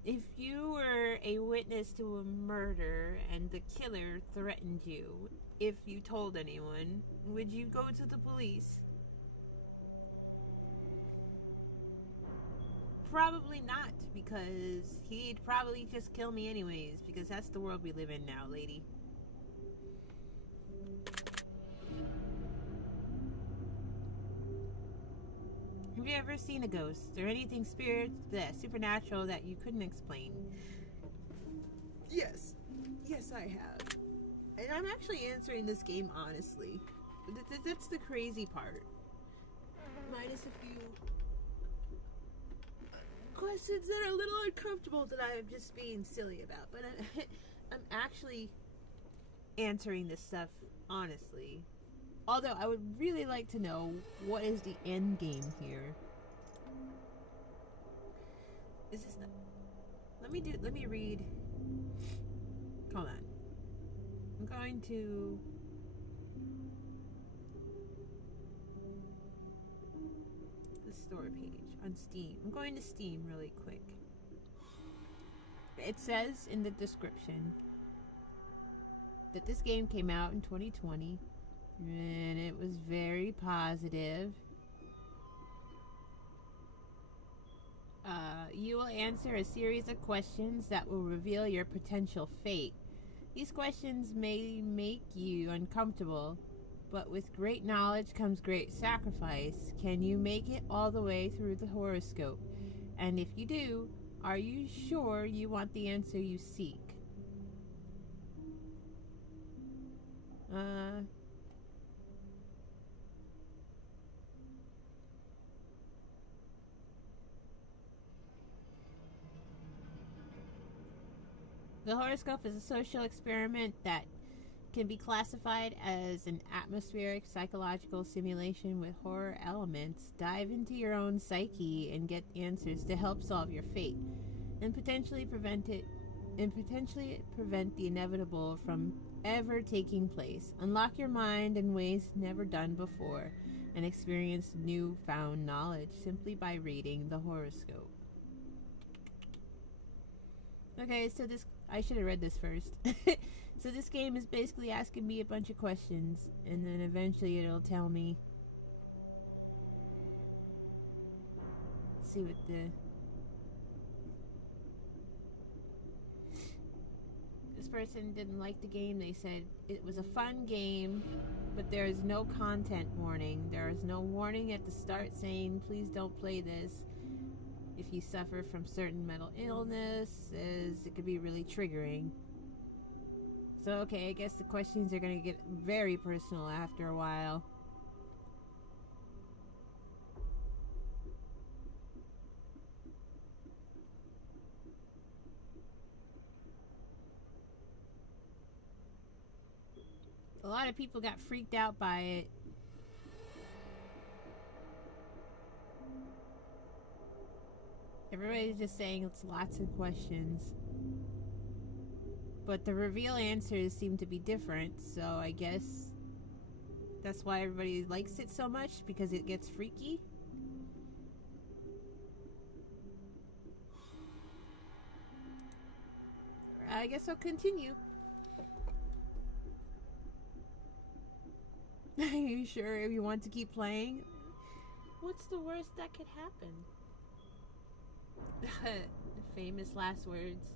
If you were a witness to a murder and the killer threatened you, if you told anyone, would you go to the police? Probably not, because he'd probably just kill me anyways, because that's the world we live in now, lady. Have you ever seen a ghost or anything supernatural that you couldn't explain? Yes. Yes, I have. And I'm actually answering this game honestly. That's the crazy part. Minus a few questions that are a little uncomfortable that I'm just being silly about. But I'm actually answering this stuff honestly. Although I would really like to know what is the end game here. Is this not... Let me read. Hold on. I'm going to the store page on Steam. I'm going to Steam really quick. It says in the description that this game came out in 2020. And it was very positive. You will answer a series of questions that will reveal your potential fate. These questions may make you uncomfortable, but with great knowledge comes great sacrifice. Can you make it all the way through the horoscope? And if you do, are you sure you want the answer you seek? The horoscope is a social experiment that can be classified as an atmospheric psychological simulation with horror elements. Dive into your own psyche and get answers to help solve your fate. and potentially prevent the inevitable from ever taking place. Unlock your mind in ways never done before and experience newfound knowledge simply by reading the horoscope. Okay, so I should have read this first. So this game is basically asking me a bunch of questions, and then eventually it'll tell me. Let's see what this person didn't like the game. They said it was a fun game, but there is no content warning. There is no warning at the start saying, please don't play this. If you suffer from certain mental illnesses, it could be really triggering. So, okay, I guess the questions are going to get very personal after a while. A lot of people got freaked out by it. Everybody's just saying it's lots of questions. But the reveal answers seem to be different, so I guess that's why everybody likes it so much, because it gets freaky. I guess I'll continue. Are you sure you want to keep playing? What's the worst that could happen? Famous last words.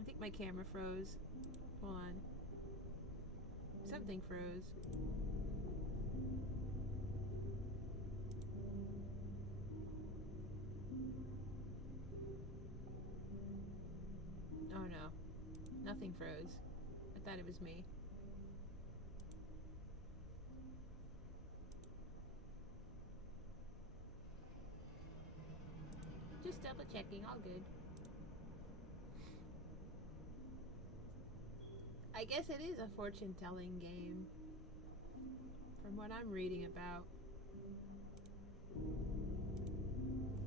I think my camera froze. Hold on. Something froze. Oh no. Nothing froze. I thought it was me. Just double checking, all good. I guess it is a fortune telling game, from what I'm reading about.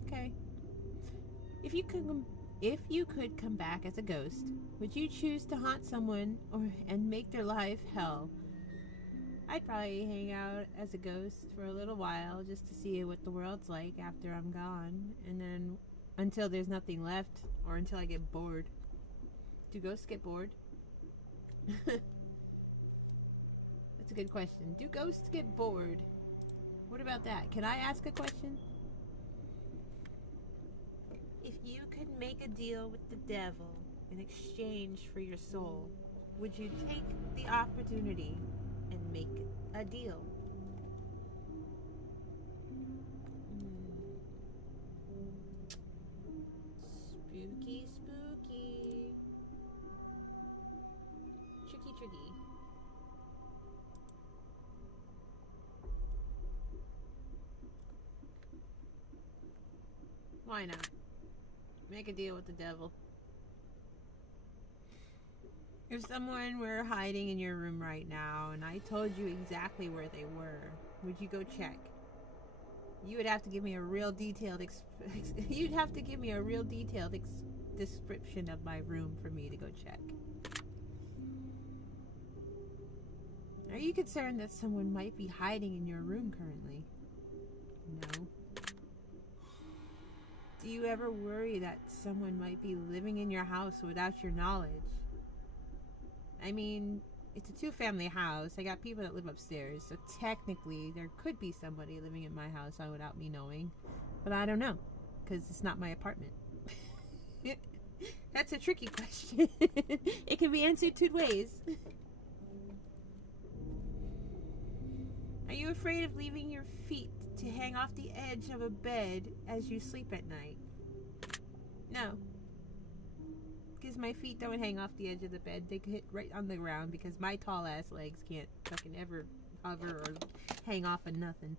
Okay. If you could come back as a ghost, would you choose to haunt someone and make their life hell? I'd probably hang out as a ghost for a little while just to see what the world's like after I'm gone, and then until there's nothing left, or until I get bored. Do ghosts get bored? That's a good question. Do ghosts get bored? What about that? Can I ask a question? If you could make a deal with the devil in exchange for your soul, would you take the opportunity and make a deal? Spooky, spooky. Tricky, tricky. Why not? Make a deal with the devil. If someone were hiding in your room right now and I told you exactly where they were, would you go check? You would have to give me a real detailed description of my room for me to go check. Are you concerned that someone might be hiding in your room currently? No. Do you ever worry that someone might be living in your house without your knowledge? I mean, it's a two-family house. I got people that live upstairs, so technically there could be somebody living in my house without me knowing. But I don't know, because it's not my apartment. That's a tricky question. It can be answered two ways. Are you afraid of leaving your feet to hang off the edge of a bed as you sleep at night? No. Because my feet don't hang off the edge of the bed. They hit right on the ground because my tall ass legs can't fucking ever hover or hang off of nothing.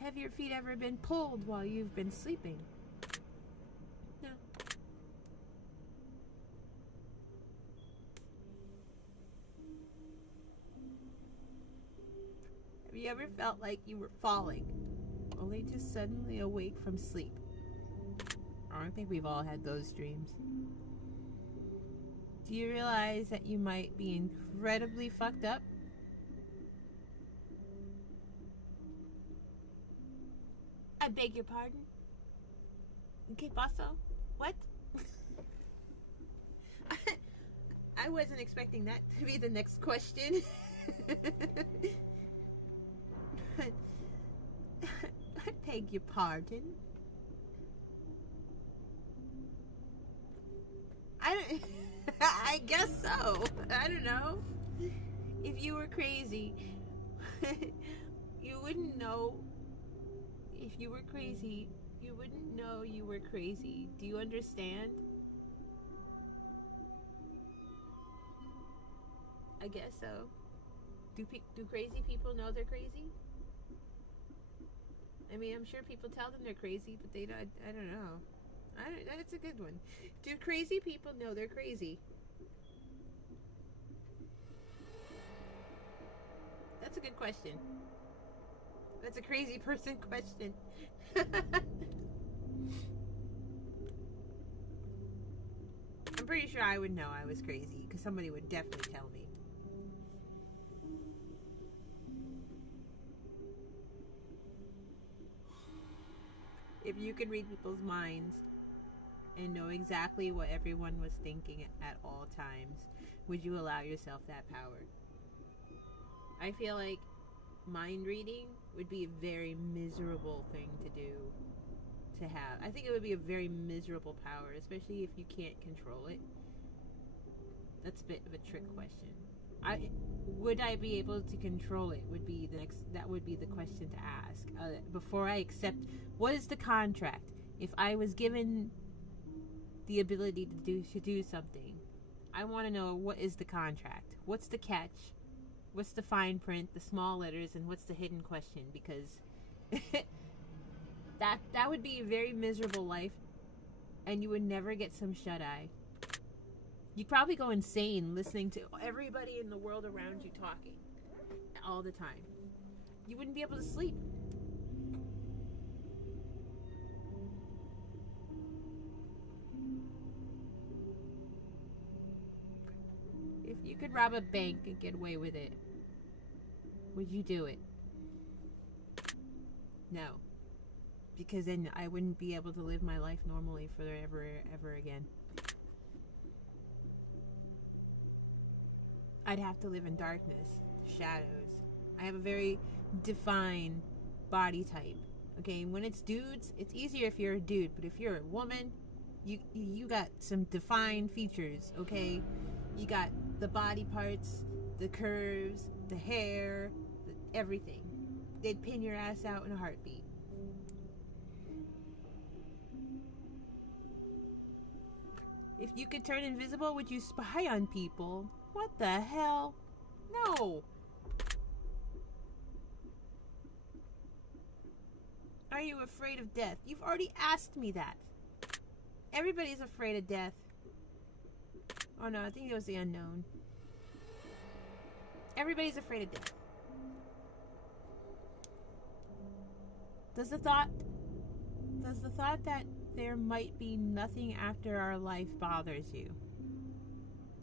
Have your feet ever been pulled while you've been sleeping? No. Have you ever felt like you were falling, only to suddenly awake from sleep? I think we've all had those dreams. Do you realize that you might be incredibly fucked up? I beg your pardon? ¿Qué pasó? What? I wasn't expecting that to be the next question. I beg your pardon? I guess so. I don't know. If you were crazy, you wouldn't know. If you were crazy, you wouldn't know you were crazy. Do you understand? I guess so. Do crazy people know they're crazy? I mean, I'm sure people tell them they're crazy, but they don't. I don't know. That's a good one. Do crazy people know they're crazy? That's a good question. That's a crazy person question. I'm pretty sure I would know I was crazy because somebody would definitely tell me. If you could read people's minds and know exactly what everyone was thinking at all times, would you allow yourself that power? I feel like mind reading would be a very miserable thing to do, to have. I think it would be a very miserable power, especially if you can't control it. That's a bit of a trick question. Would I be able to control it? That would be the question to ask before I accept. What is the contract? If I was given the ability to do something, I want to know, what is the contract? What's the catch? What's the fine print, the small letters, and what's the hidden question? Because that would be a very miserable life, and you would never get some shut-eye. You'd probably go insane listening to everybody in the world around you talking all the time. You wouldn't be able to sleep. If you could rob a bank and get away with it, would you do it? No. Because then I wouldn't be able to live my life normally forever, ever again. I'd have to live in darkness, shadows. I have a very defined body type. Okay, when it's dudes, it's easier if you're a dude, but if you're a woman, you got some defined features, okay? You got the body parts, the curves, the hair, everything. They'd pin your ass out in a heartbeat. If you could turn invisible, would you spy on people? What the hell? No. Are you afraid of death? You've already asked me that. Everybody's afraid of death. Oh no, I think it was the unknown. Everybody's afraid of death. Does the thought that there might be nothing after our life bothers you?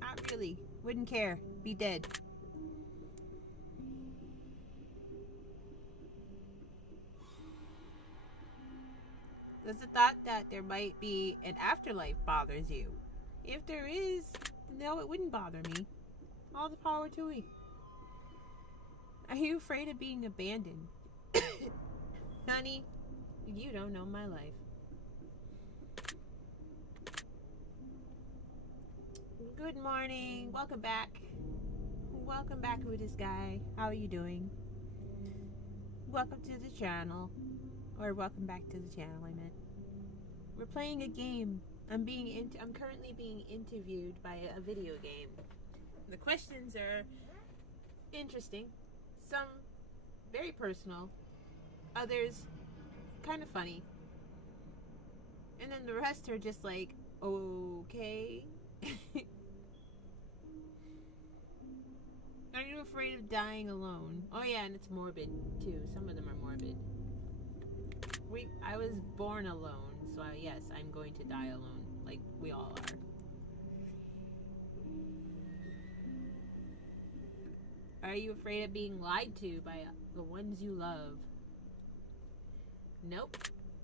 Not really. Wouldn't care. Be dead. Does the thought that there might be an afterlife bothers you? If there is, no, it wouldn't bother me. All the power to me. Are you afraid of being abandoned? Honey, you don't know my life. Good morning. Welcome back. Welcome back, Buddhist guy. How are you doing? Welcome to the channel. Or welcome back to the channel, I meant. We're playing a game. I'm currently being interviewed by a video game. The questions are interesting. Some very personal. Others kind of funny. And then the rest are just like, okay. Are you afraid of dying alone? Oh yeah, and it's morbid too. Some of them are morbid. I was born alone, So yes, I'm going to die alone, like we all are. Are you afraid of being lied to by the ones you love? Nope.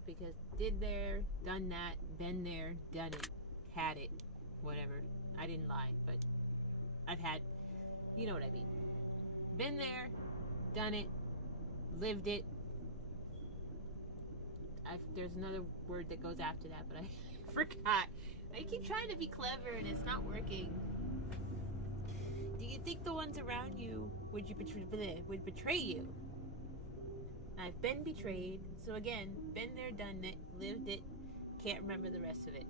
Because did there, done that, been there, done it, had it, whatever. I didn't lie, but I've had, you know what I mean. Been there, done it, lived it. There's another word that goes after that, but I forgot. I keep trying to be clever and it's not working. Do you think the ones around you would betray you? I've been betrayed. So again, been there, done it, lived it, can't remember the rest of it.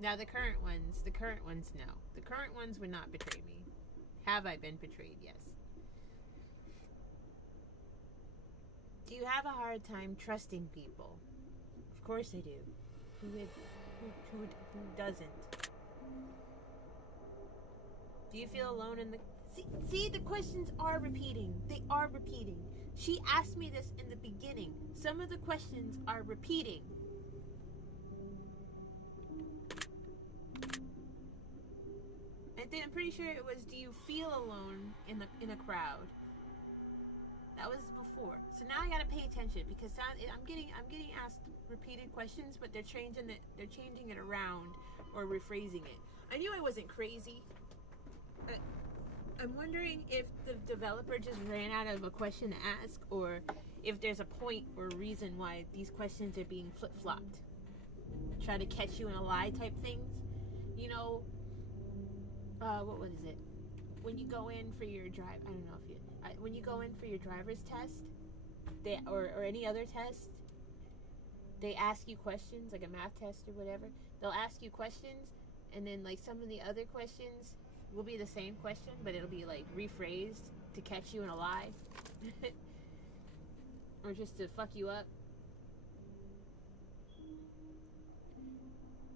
Now the current ones, no. The current ones would not betray me. Have I been betrayed? Yes. Do you have a hard time trusting people? Of course I do. Who doesn't? Do you feel alone in the... See, the questions are repeating. They are repeating. She asked me this in the beginning. Some of the questions are repeating. I'm pretty sure it was, do you feel alone in a crowd? That was before. So now I gotta pay attention because I'm getting asked repeated questions, but they're changing it around or rephrasing it. I knew I wasn't crazy. I'm wondering if the developer just ran out of a question to ask, or if there's a point or reason why these questions are being flip-flopped. Try to catch you in a lie type things. You know, what was it? When you go in for your drive, I don't know if you... when you go in for your driver's test, or any other test, they ask you questions, like a math test or whatever. They'll ask you questions, and then like some of the other questions will be the same question, but it'll be like rephrased to catch you in a lie. Or just to fuck you up.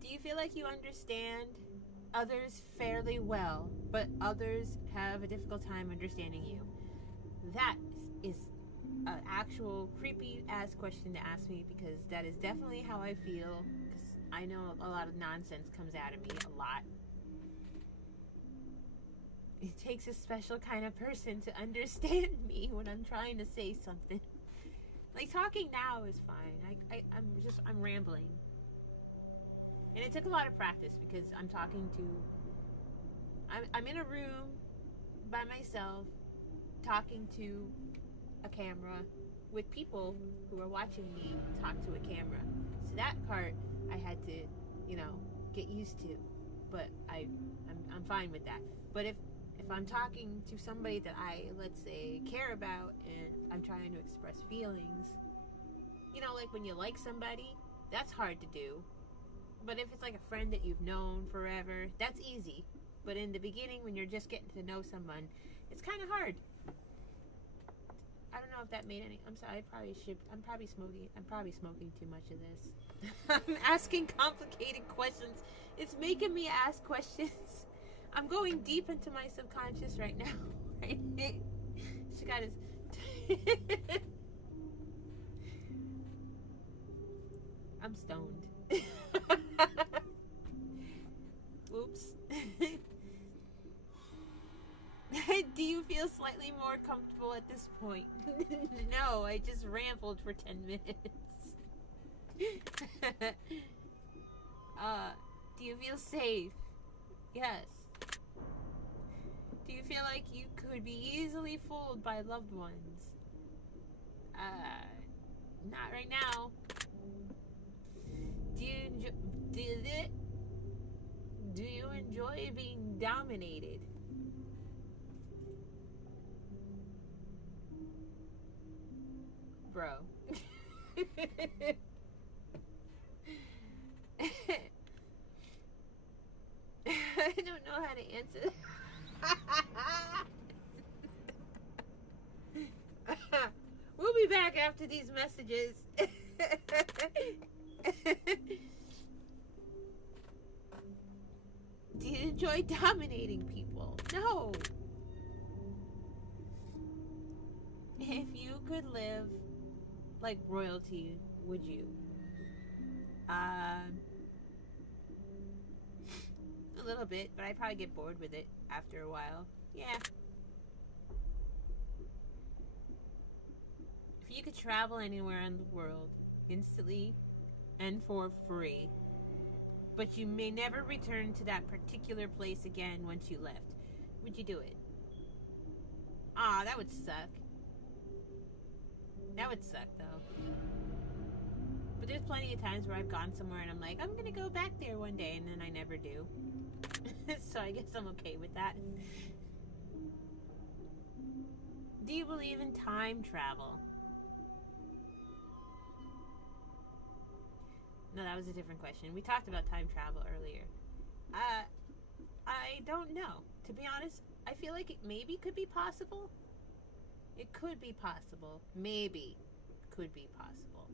Do you feel like you understand others fairly well, but others have a difficult time understanding you? That is an actual creepy ass question to ask me, because that is definitely how I feel, because I know a lot of nonsense comes out of me a lot. It takes a special kind of person to understand me when I'm trying to say something. Like, talking now is fine. I'm rambling. And it took a lot of practice, because I'm in a room by myself, talking to a camera with people who are watching me talk to a camera. So that part I had to, get used to. But I'm fine with that. But if I'm talking to somebody that I, let's say, care about, and I'm trying to express feelings, like when you like somebody, that's hard to do. But if it's like a friend that you've known forever, that's easy. But in the beginning, when you're just getting to know someone, it's kind of hard. I don't know if that made any... I'm sorry, I'm probably smoking too much of this. I'm asking complicated questions. It's making me ask questions. I'm going deep into my subconscious right now. Right? She got his... I'm stoned. Oops. Do you feel slightly more comfortable at this point? No, I just rambled for 10 minutes. Do you feel safe? Yes. Do you feel like you could be easily fooled by loved ones? Not right now. Do you enjoy being dominated? Bro. I don't know how to answer. We'll be back after these messages. Do you enjoy dominating people? No. If you could live like royalty, would you? A little bit, but I'd probably get bored with it after a while. Yeah. If you could travel anywhere in the world instantly and for free, but you may never return to that particular place again once you left, would you do it? Ah, that would suck. That would suck, though. But there's plenty of times where I've gone somewhere and I'm like, I'm gonna go back there one day, and then I never do. So I guess I'm okay with that. Do you believe in time travel? No, that was a different question. We talked about time travel earlier. I don't know. To be honest, I feel like it maybe could be possible. It could be possible. Maybe could be possible.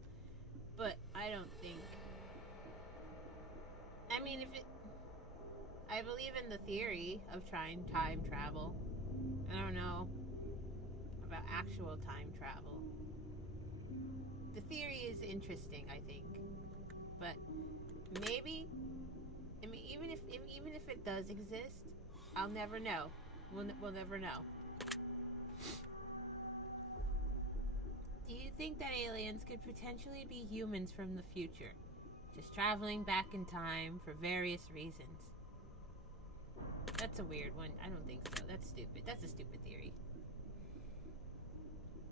But I don't think... I mean, I believe in the theory of trying time travel. I don't know about actual time travel. The theory is interesting, I think. But maybe, I mean, even if it does exist, I'll never know. We'll never know. Do you think that aliens could potentially be humans from the future, just traveling back in time for various reasons? That's a weird one. I don't think so. That's stupid. That's a stupid theory.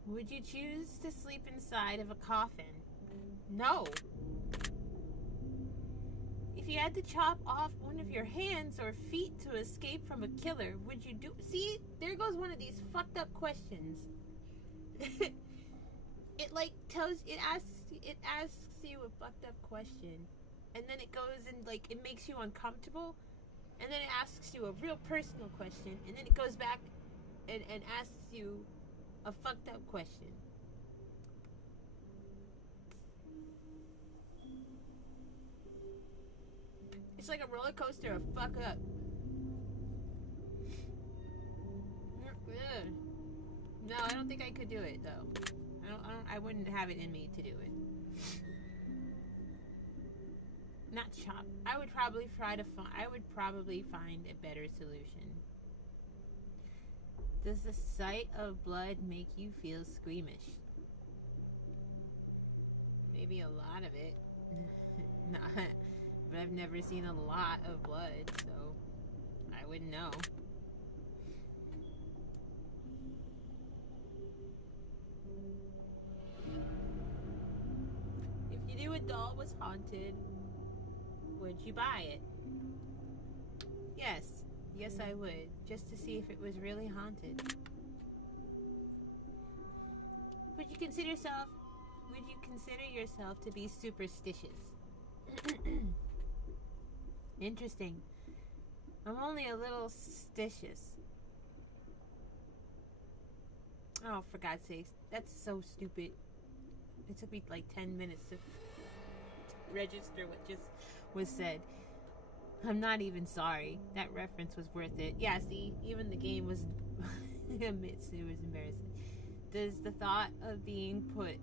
Would you choose to sleep inside of a coffin? No. If you had to chop off one of your hands or feet to escape from a killer, would you do... See, there goes one of these fucked up questions. It asks you a fucked up question, and then it goes and, like, it makes you uncomfortable, and then it asks you a real personal question, and then it goes back and asks you a fucked up question. It's like a roller coaster of fuck up. No, I don't think I could do it, though. I wouldn't have it in me to do it. Not chop. I would probably find a better solution. Does the sight of blood make you feel squeamish? Maybe a lot of it. Not, but I've never seen a lot of blood, so I wouldn't know. If you knew a doll was haunted, would you buy it? Yes, I would, just to see if it was really haunted. Would you consider yourself to be superstitious? Interesting. I'm only a little stitious. Oh, for God's sakes, that's so stupid. It took me like 10 minutes to register what just was said. I'm not even sorry. That reference was worth it. Yeah, see, even the game was admits it was embarrassing. Does the thought of being put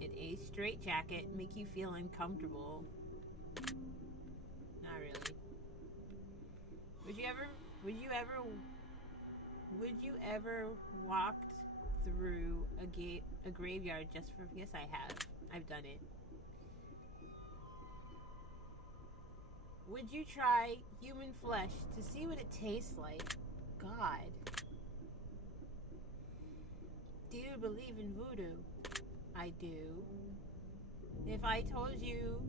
in a straitjacket make you feel uncomfortable? Not really. Would you ever walked through a graveyard just for... Yes, I have. I've done it. Would you try human flesh to see what it tastes like? God. Do you believe in voodoo? I do. If I told you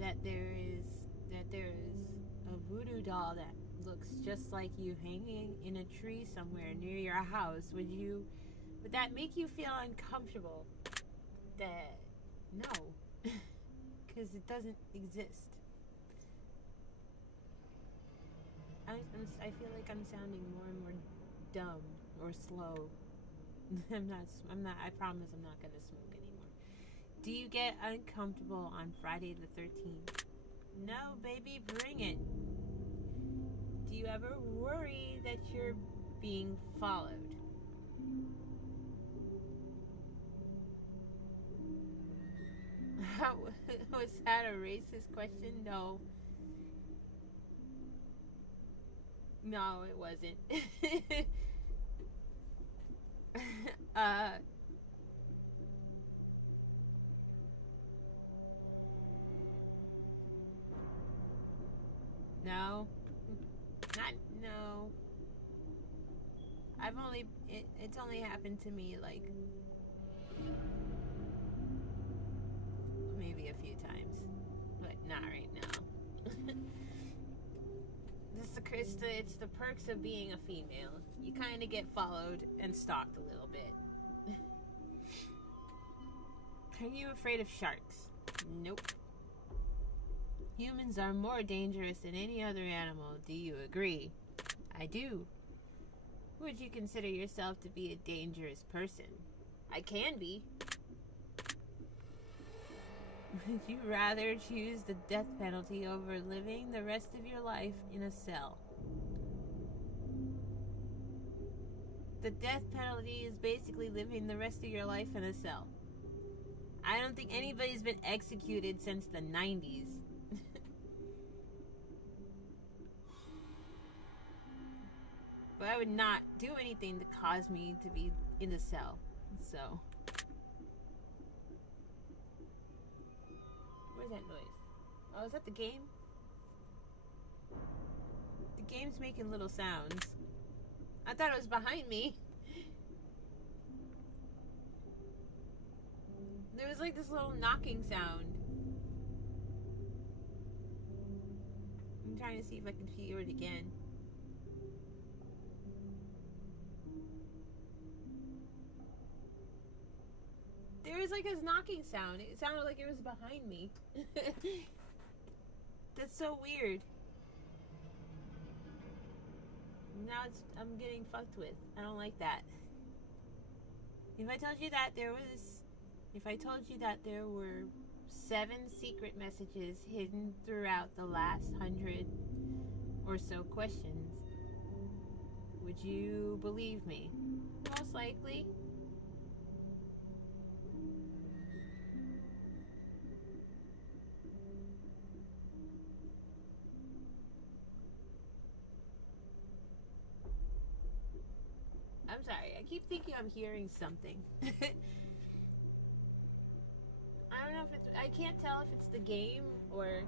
that there is a voodoo doll that looks just like you hanging in a tree somewhere near your house, would that make you feel uncomfortable? No. Because it doesn't exist. I feel like I'm sounding more and more dumb or slow. I'm not, I promise I'm not gonna smoke anymore. Do you get uncomfortable on Friday the 13th? No, baby, bring it. Do you ever worry that you're being followed? Was that a racist question? No. No, it wasn't. No. No. It's only happened to me like maybe a few times, but not right now. It's the perks of being a female. You kind of get followed and stalked a little bit. Are you afraid of sharks? Nope. Humans are more dangerous than any other animal. Do you agree? I do. Would you consider yourself to be a dangerous person? I can be. Would you rather choose the death penalty over living the rest of your life in a cell? The death penalty is basically living the rest of your life in a cell. I don't think anybody's been executed since the 90s. But I would not do anything to cause me to be in a cell. So. Where's that noise? Oh, is that the game? The game's making little sounds. I thought it was behind me. There was like this little knocking sound. I'm trying to see if I can hear it again. There was like a knocking sound. It sounded like it was behind me. That's so weird. Now I'm getting fucked with. I don't like that. If I told you that there were 7 secret messages hidden throughout the last 100 or so questions, would you believe me? Most likely. I'm sorry, I keep thinking I'm hearing something. I don't know if I can't tell if it's the game or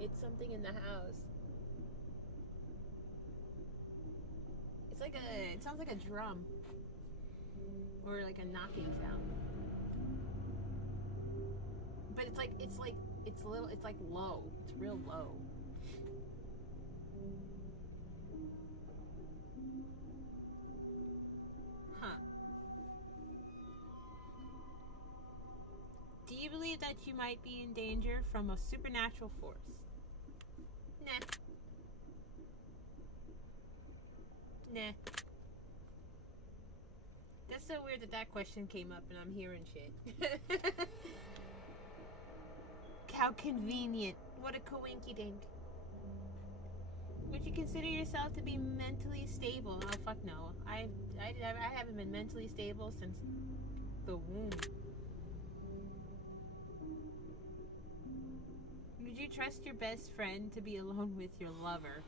it's something in the house. It sounds like a drum. Or like a knocking sound. But it's like low. It's real low. Do you believe that you might be in danger from a supernatural force? Nah. Nah. That's so weird that question came up and I'm hearing shit. How convenient. What a coinky-dink. Would you consider yourself to be mentally stable? Oh, fuck no. I haven't been mentally stable since the womb. Would you trust your best friend to be alone with your lover?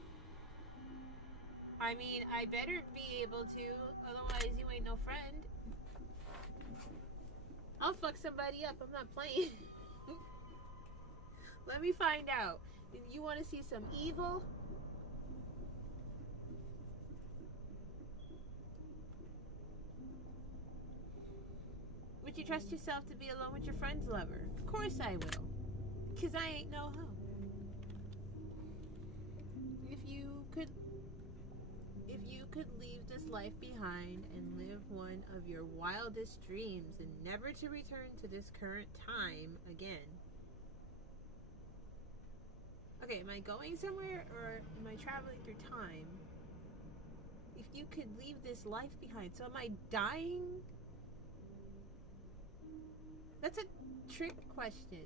I mean, I better be able to, otherwise you ain't no friend. I'll fuck somebody up, I'm not playing. Let me find out. You want to see some evil? Would you trust yourself to be alone with your friend's lover? Of course I will. Because I ain't no hoe. If you could leave this life behind and live one of your wildest dreams and never to return to this current time again. Okay, am I going somewhere or am I traveling through time? If you could leave this life behind, so am I dying? That's a trick question.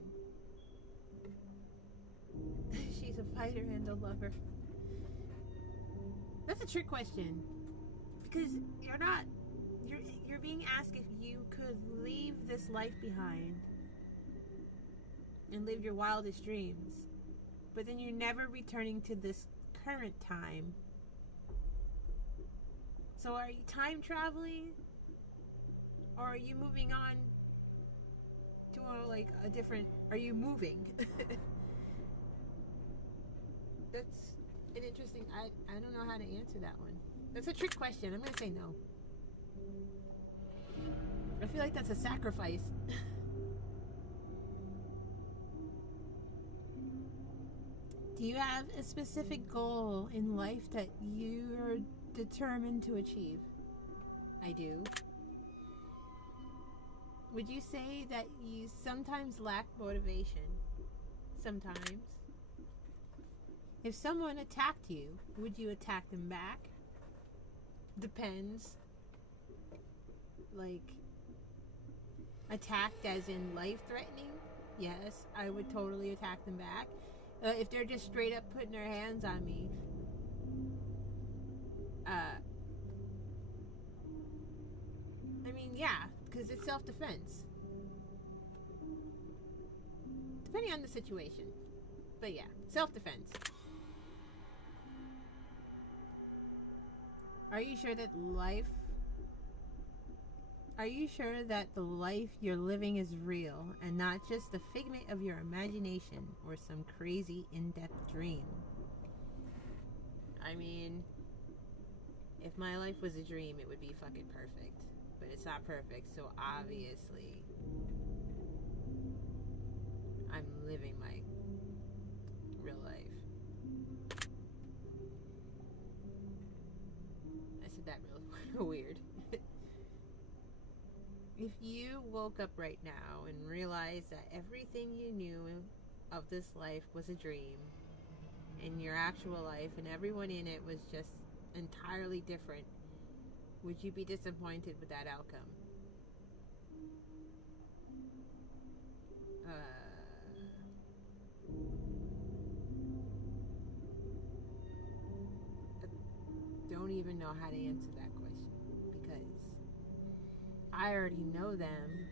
She's a fighter and a lover. That's a trick question. Because you're being asked if you could leave this life behind and lived your wildest dreams. But then you're never returning to this current time. So are you time traveling? Or are you moving on to a different... Are you moving? That's an interesting... I don't know how to answer that one. That's a trick question. I'm going to say no. I feel like that's a sacrifice. Do you have a specific goal in life that you're determined to achieve? I do. Would you say that you sometimes lack motivation? Sometimes. If someone attacked you, would you attack them back? Depends. Like, attacked as in life-threatening? Yes, I would totally attack them back. If they're just straight up putting their hands on me, I mean, yeah, because it's self-defense. Depending on the situation. But yeah, self-defense. Are you sure that the life you're living is real and not just a figment of your imagination or some crazy in-depth dream? I mean, if my life was a dream, it would be fucking perfect. But it's not perfect, so obviously I'm living my real life. I said that real weird. If you woke up right now and realized that everything you knew of this life was a dream, and your actual life and everyone in it was just entirely different, would you be disappointed with that outcome? I don't even know how to answer that question, because I already know them.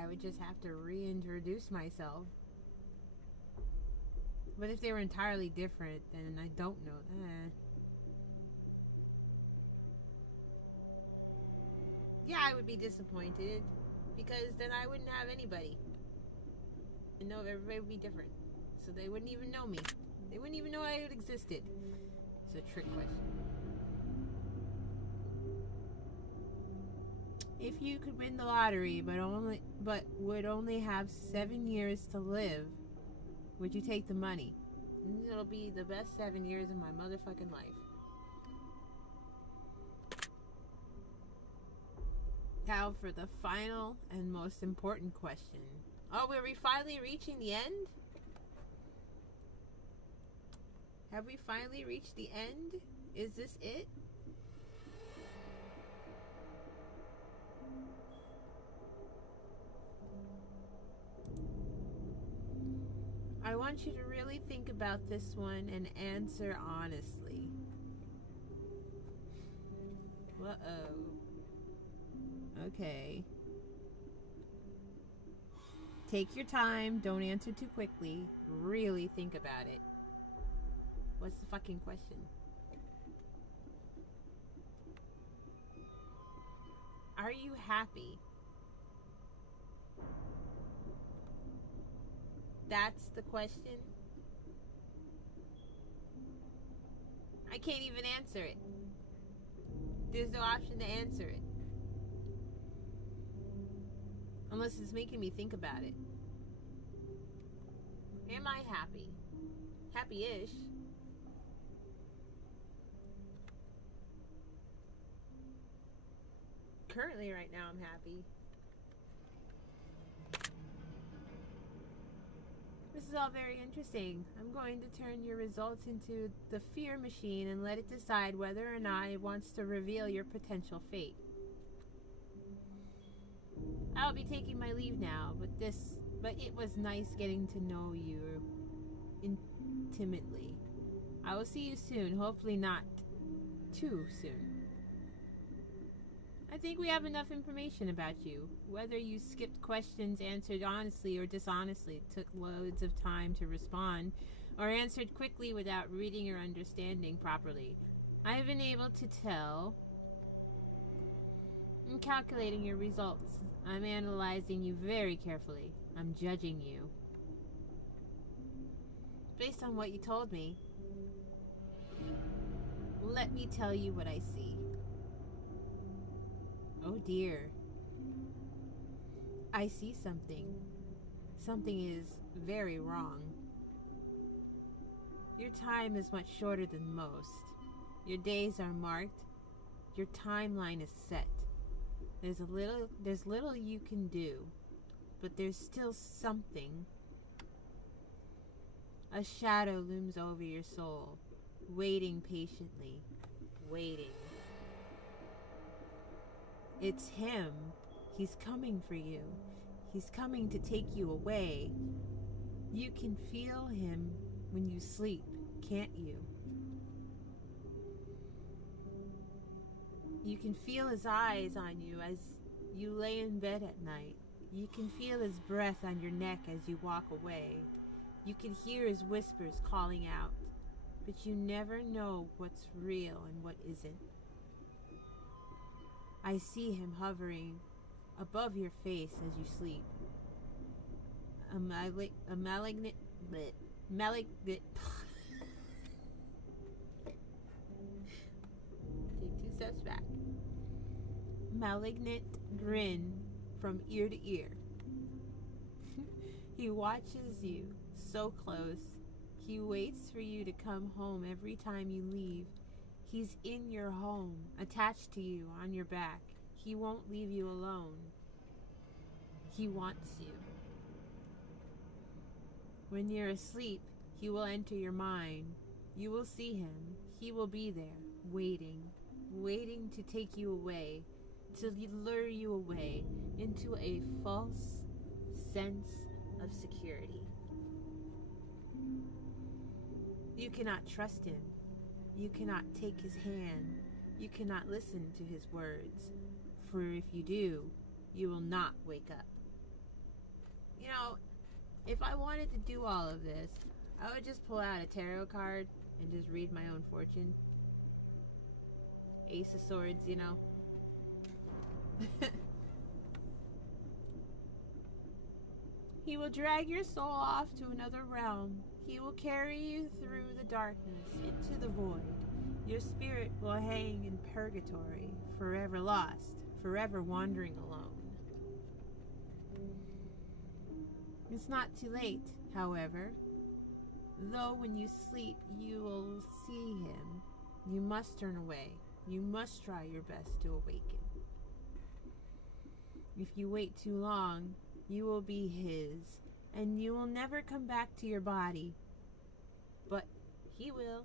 I would just have to reintroduce myself. But if they were entirely different, then I don't know. Yeah, I would be disappointed, because then I wouldn't have anybody. And no, everybody would be different. So they wouldn't even know me. They wouldn't even know I had existed. It's a trick question. If you could win the lottery but would only have 7 years to live, would you take the money? It'll be the best 7 years of my motherfucking life. Now for the final and most important question. Oh, are we finally reaching the end? Have we finally reached the end? Is this it? I want you to really think about this one and answer honestly. Uh-oh. Okay. Take your time. Don't answer too quickly. Really think about it. What's the fucking question? Are you happy? That's the question. I can't even answer it. There's no option to answer it. Unless it's making me think about it. Am I happy? Happy-ish. Currently, right now, I'm happy. This is all very interesting. I'm going to turn your results into the fear machine and let it decide whether or not it wants to reveal your potential fate. I'll be taking my leave now, but it was nice getting to know you intimately. I will see you soon, hopefully not too soon. I think we have enough information about you. Whether you skipped questions, answered honestly or dishonestly, took loads of time to respond, or answered quickly without reading or understanding properly, I have been able to tell. I'm calculating your results. I'm analyzing you very carefully. I'm judging you. Based on what you told me, let me tell you what I see. Oh dear. I see something. Something is very wrong. Your time is much shorter than most. Your days are marked. Your timeline is set. There's little you can do, but there's still something. A shadow looms over your soul, waiting patiently, waiting. It's him. He's coming for you. He's coming to take you away. You can feel him when you sleep, can't you? You can feel his eyes on you as you lay in bed at night. You can feel his breath on your neck as you walk away. You can hear his whispers calling out, but you never know what's real and what isn't. I see him hovering above your face as you sleep. A malignant take 2 steps back. Malignant grin from ear to ear. He watches you so close. He waits for you to come home every time you leave. He's in your home, attached to you, on your back. He won't leave you alone. He wants you. When you're asleep, he will enter your mind. You will see him. He will be there, waiting to take you away, to lure you away into a false sense of security. You cannot trust him. You cannot take his hand. You cannot listen to his words. For if you do, you will not wake up. You know, if I wanted to do all of this, I would just pull out a tarot card and just read my own fortune. Ace of Swords, you know. He will drag your soul off to another realm. He will carry you through the darkness into the void. Your spirit will hang in purgatory, forever lost, forever wandering alone. It's not too late, however. Though when you sleep, you will see him. You must turn away. You must try your best to awaken. If you wait too long, you will be his, and you will never come back to your body. But he will.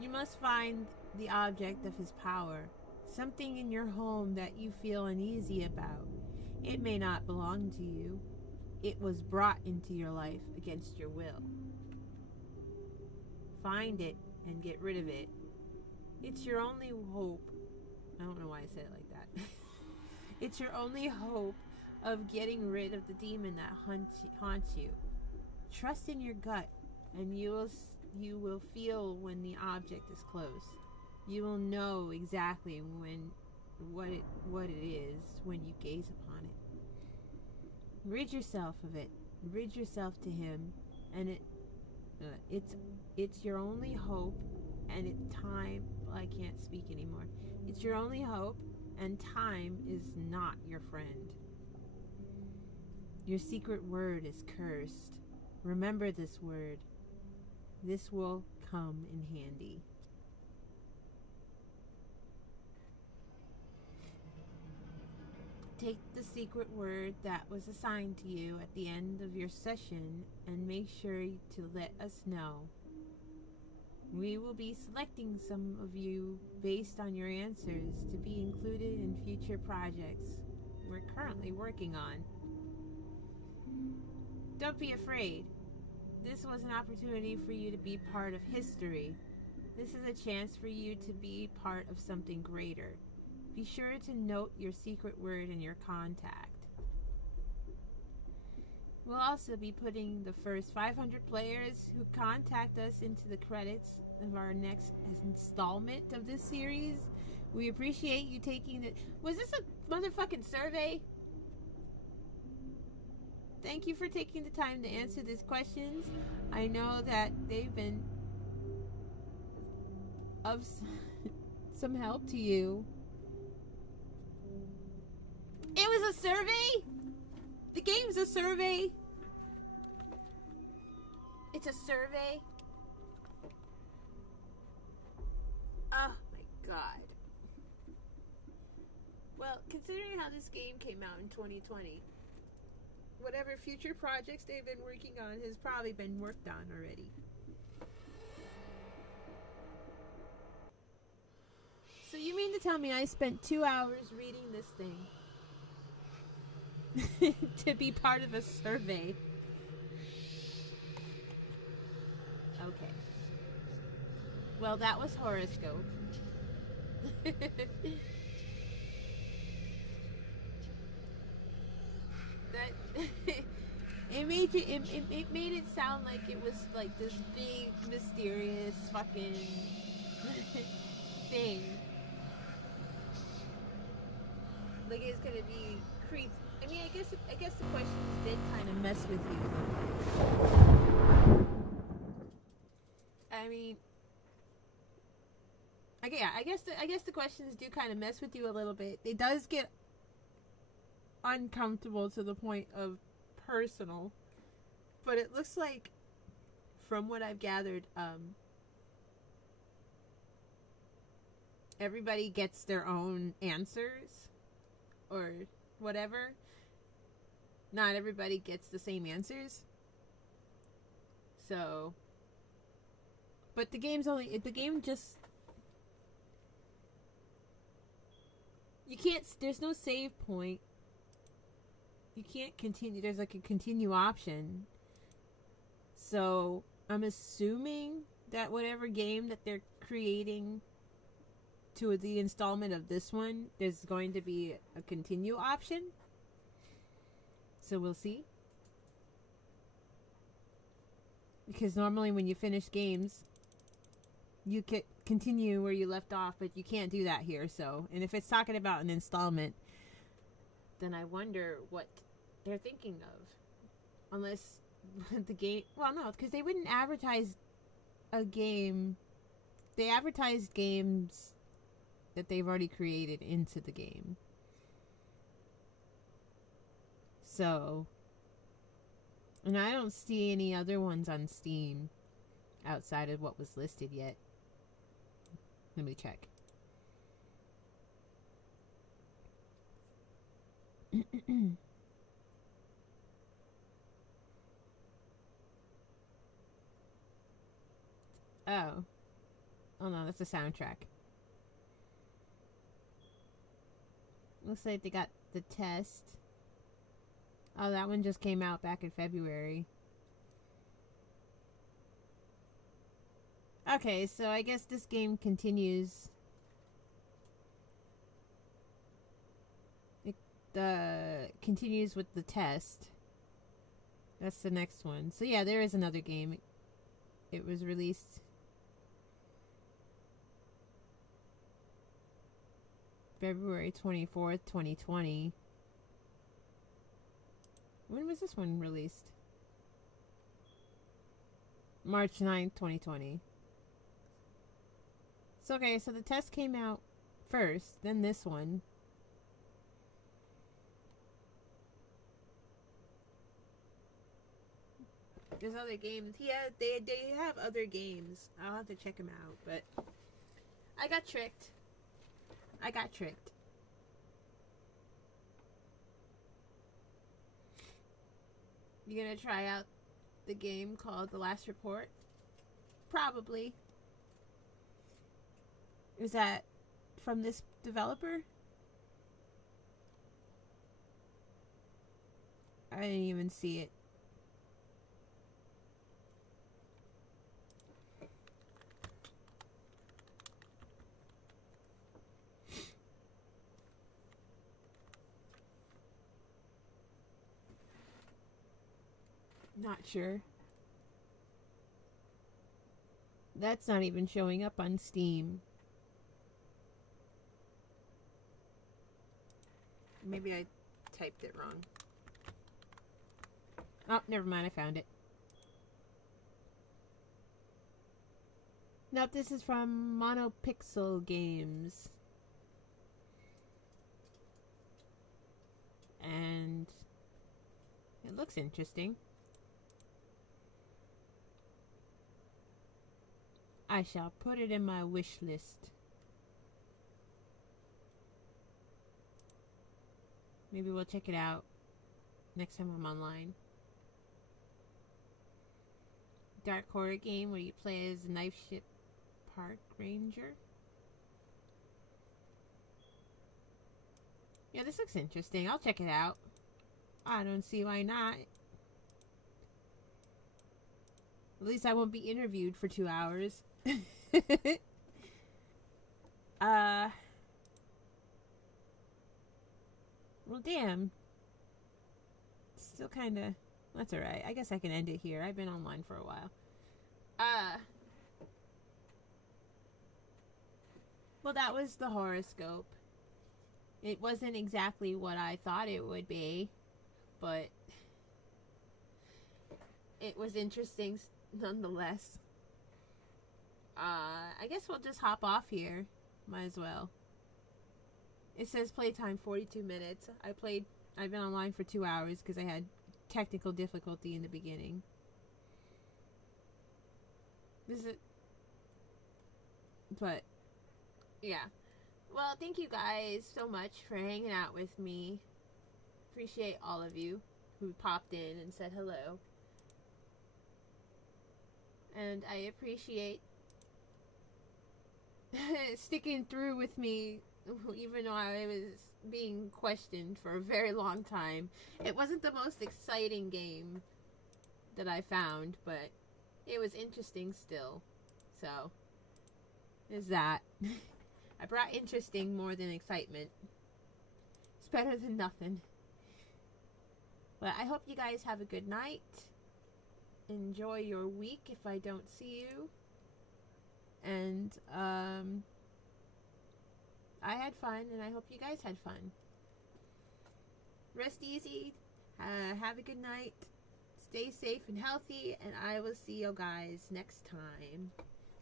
You must find the object of his power, something in your home that you feel uneasy about. It may not belong to you. It was brought into your life against your will. Find it and get rid of it. It's your only hope. I don't know why I said it like that. It's your only hope of getting rid of the demon that haunts you. Trust in your gut, and you will feel when the object is close. You will know exactly what it is when you gaze upon it. Rid yourself of it. Rid yourself to him, and it's your only hope. And I can't speak anymore. It's your only hope, and time is not your friend. Your secret word is cursed. Remember this word. This will come in handy. Take the secret word that was assigned to you at the end of your session and make sure to let us know. We will be selecting some of you based on your answers to be included in future projects we're currently working on. Don't be afraid. This was an opportunity for you to be part of history. This is a chance for you to be part of something greater. Be sure to note your secret word in your contact. We'll also be putting the first 500 players who contact us into the credits of our next installment of this series. We appreciate you taking it. Was this a motherfucking survey? Thank you for taking the time to answer these questions. I know that they've been of some help to you. It was a survey? The game's a survey? It's a survey? Oh my god. Well, considering how this game came out in 2020, whatever future projects they've been working on has probably been worked on already. So you mean to tell me I spent 2 hours reading this thing to be part of a survey? Okay. Well, that was Horrorscope. It made it sound like it was like this big mysterious fucking thing. Like it's gonna be creepy. I mean, I guess the questions did kind of mess with you. I mean, I guess the questions do kind of mess with you a little bit. It does get uncomfortable to the point of personal, but it looks like, from what I've gathered, everybody gets their own answers or whatever. Not everybody gets the same answers. So, but the game just, you can't, there's no save point. You can't continue. There's like a continue option. So I'm assuming that whatever game that they're creating to the installment of this one, there's going to be a continue option. So we'll see. Because normally when you finish games, you can continue where you left off, but you can't do that here. So, and if it's talking about an installment, then I wonder what they're thinking of. Unless the game, well, no, because they wouldn't advertise a game. They advertised games that they've already created into the game. So, and I don't see any other ones on Steam outside of what was listed yet. Let me check. Oh. Oh no, that's a soundtrack. Looks like they got the test. Oh, that one just came out back in February. Okay, so I guess this game continues. It continues with the test. That's the next one. So yeah, there is another game. It was released February 24th, 2020. When was this one released? March 9th, 2020. So, okay, so the test came out first, then this one. There's other games. Yeah, they have other games. I'll have to check them out, but I got tricked. You gonna try out the game called The Last Report? Probably. Is that from this developer? I didn't even see it. Not sure. That's not even showing up on Steam. Maybe I typed it wrong. Oh, never mind. I found it. Nope, this is from Monopixel Games. And it looks interesting. I shall put it in my wish list. Maybe we'll check it out next time I'm online. Dark horror game where you play as a knife ship park ranger. Yeah, this looks interesting. I'll check it out. I don't see why not. At least I won't be interviewed for 2 hours. Well, damn. Still kind of... That's alright. I guess I can end it here. I've been online for a while. Well, that was the horoscope. It wasn't exactly what I thought it would be, but it was interesting nonetheless. I guess we'll just hop off here. Might as well. It says playtime 42 minutes. I've been online for 2 hours because I had technical difficulty in the beginning. But yeah. Well, thank you guys so much for hanging out with me. Appreciate all of you who popped in and said hello. And I appreciate sticking through with me even though I was being questioned for a very long time. It wasn't the most exciting game that I found, but it was interesting still. So, there's that. I brought interesting more than excitement. It's better than nothing. But I hope you guys have a good night. Enjoy your week if I don't see you. And, I had fun, and I hope you guys had fun. Rest easy. Have a good night. Stay safe and healthy, and I will see you guys next time.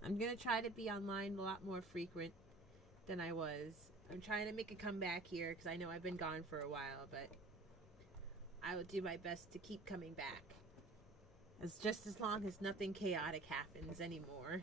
I'm going to try to be online a lot more frequent than I was. I'm trying to make a comeback here because I know I've been gone for a while, but I will do my best to keep coming back. Just as long as nothing chaotic happens anymore.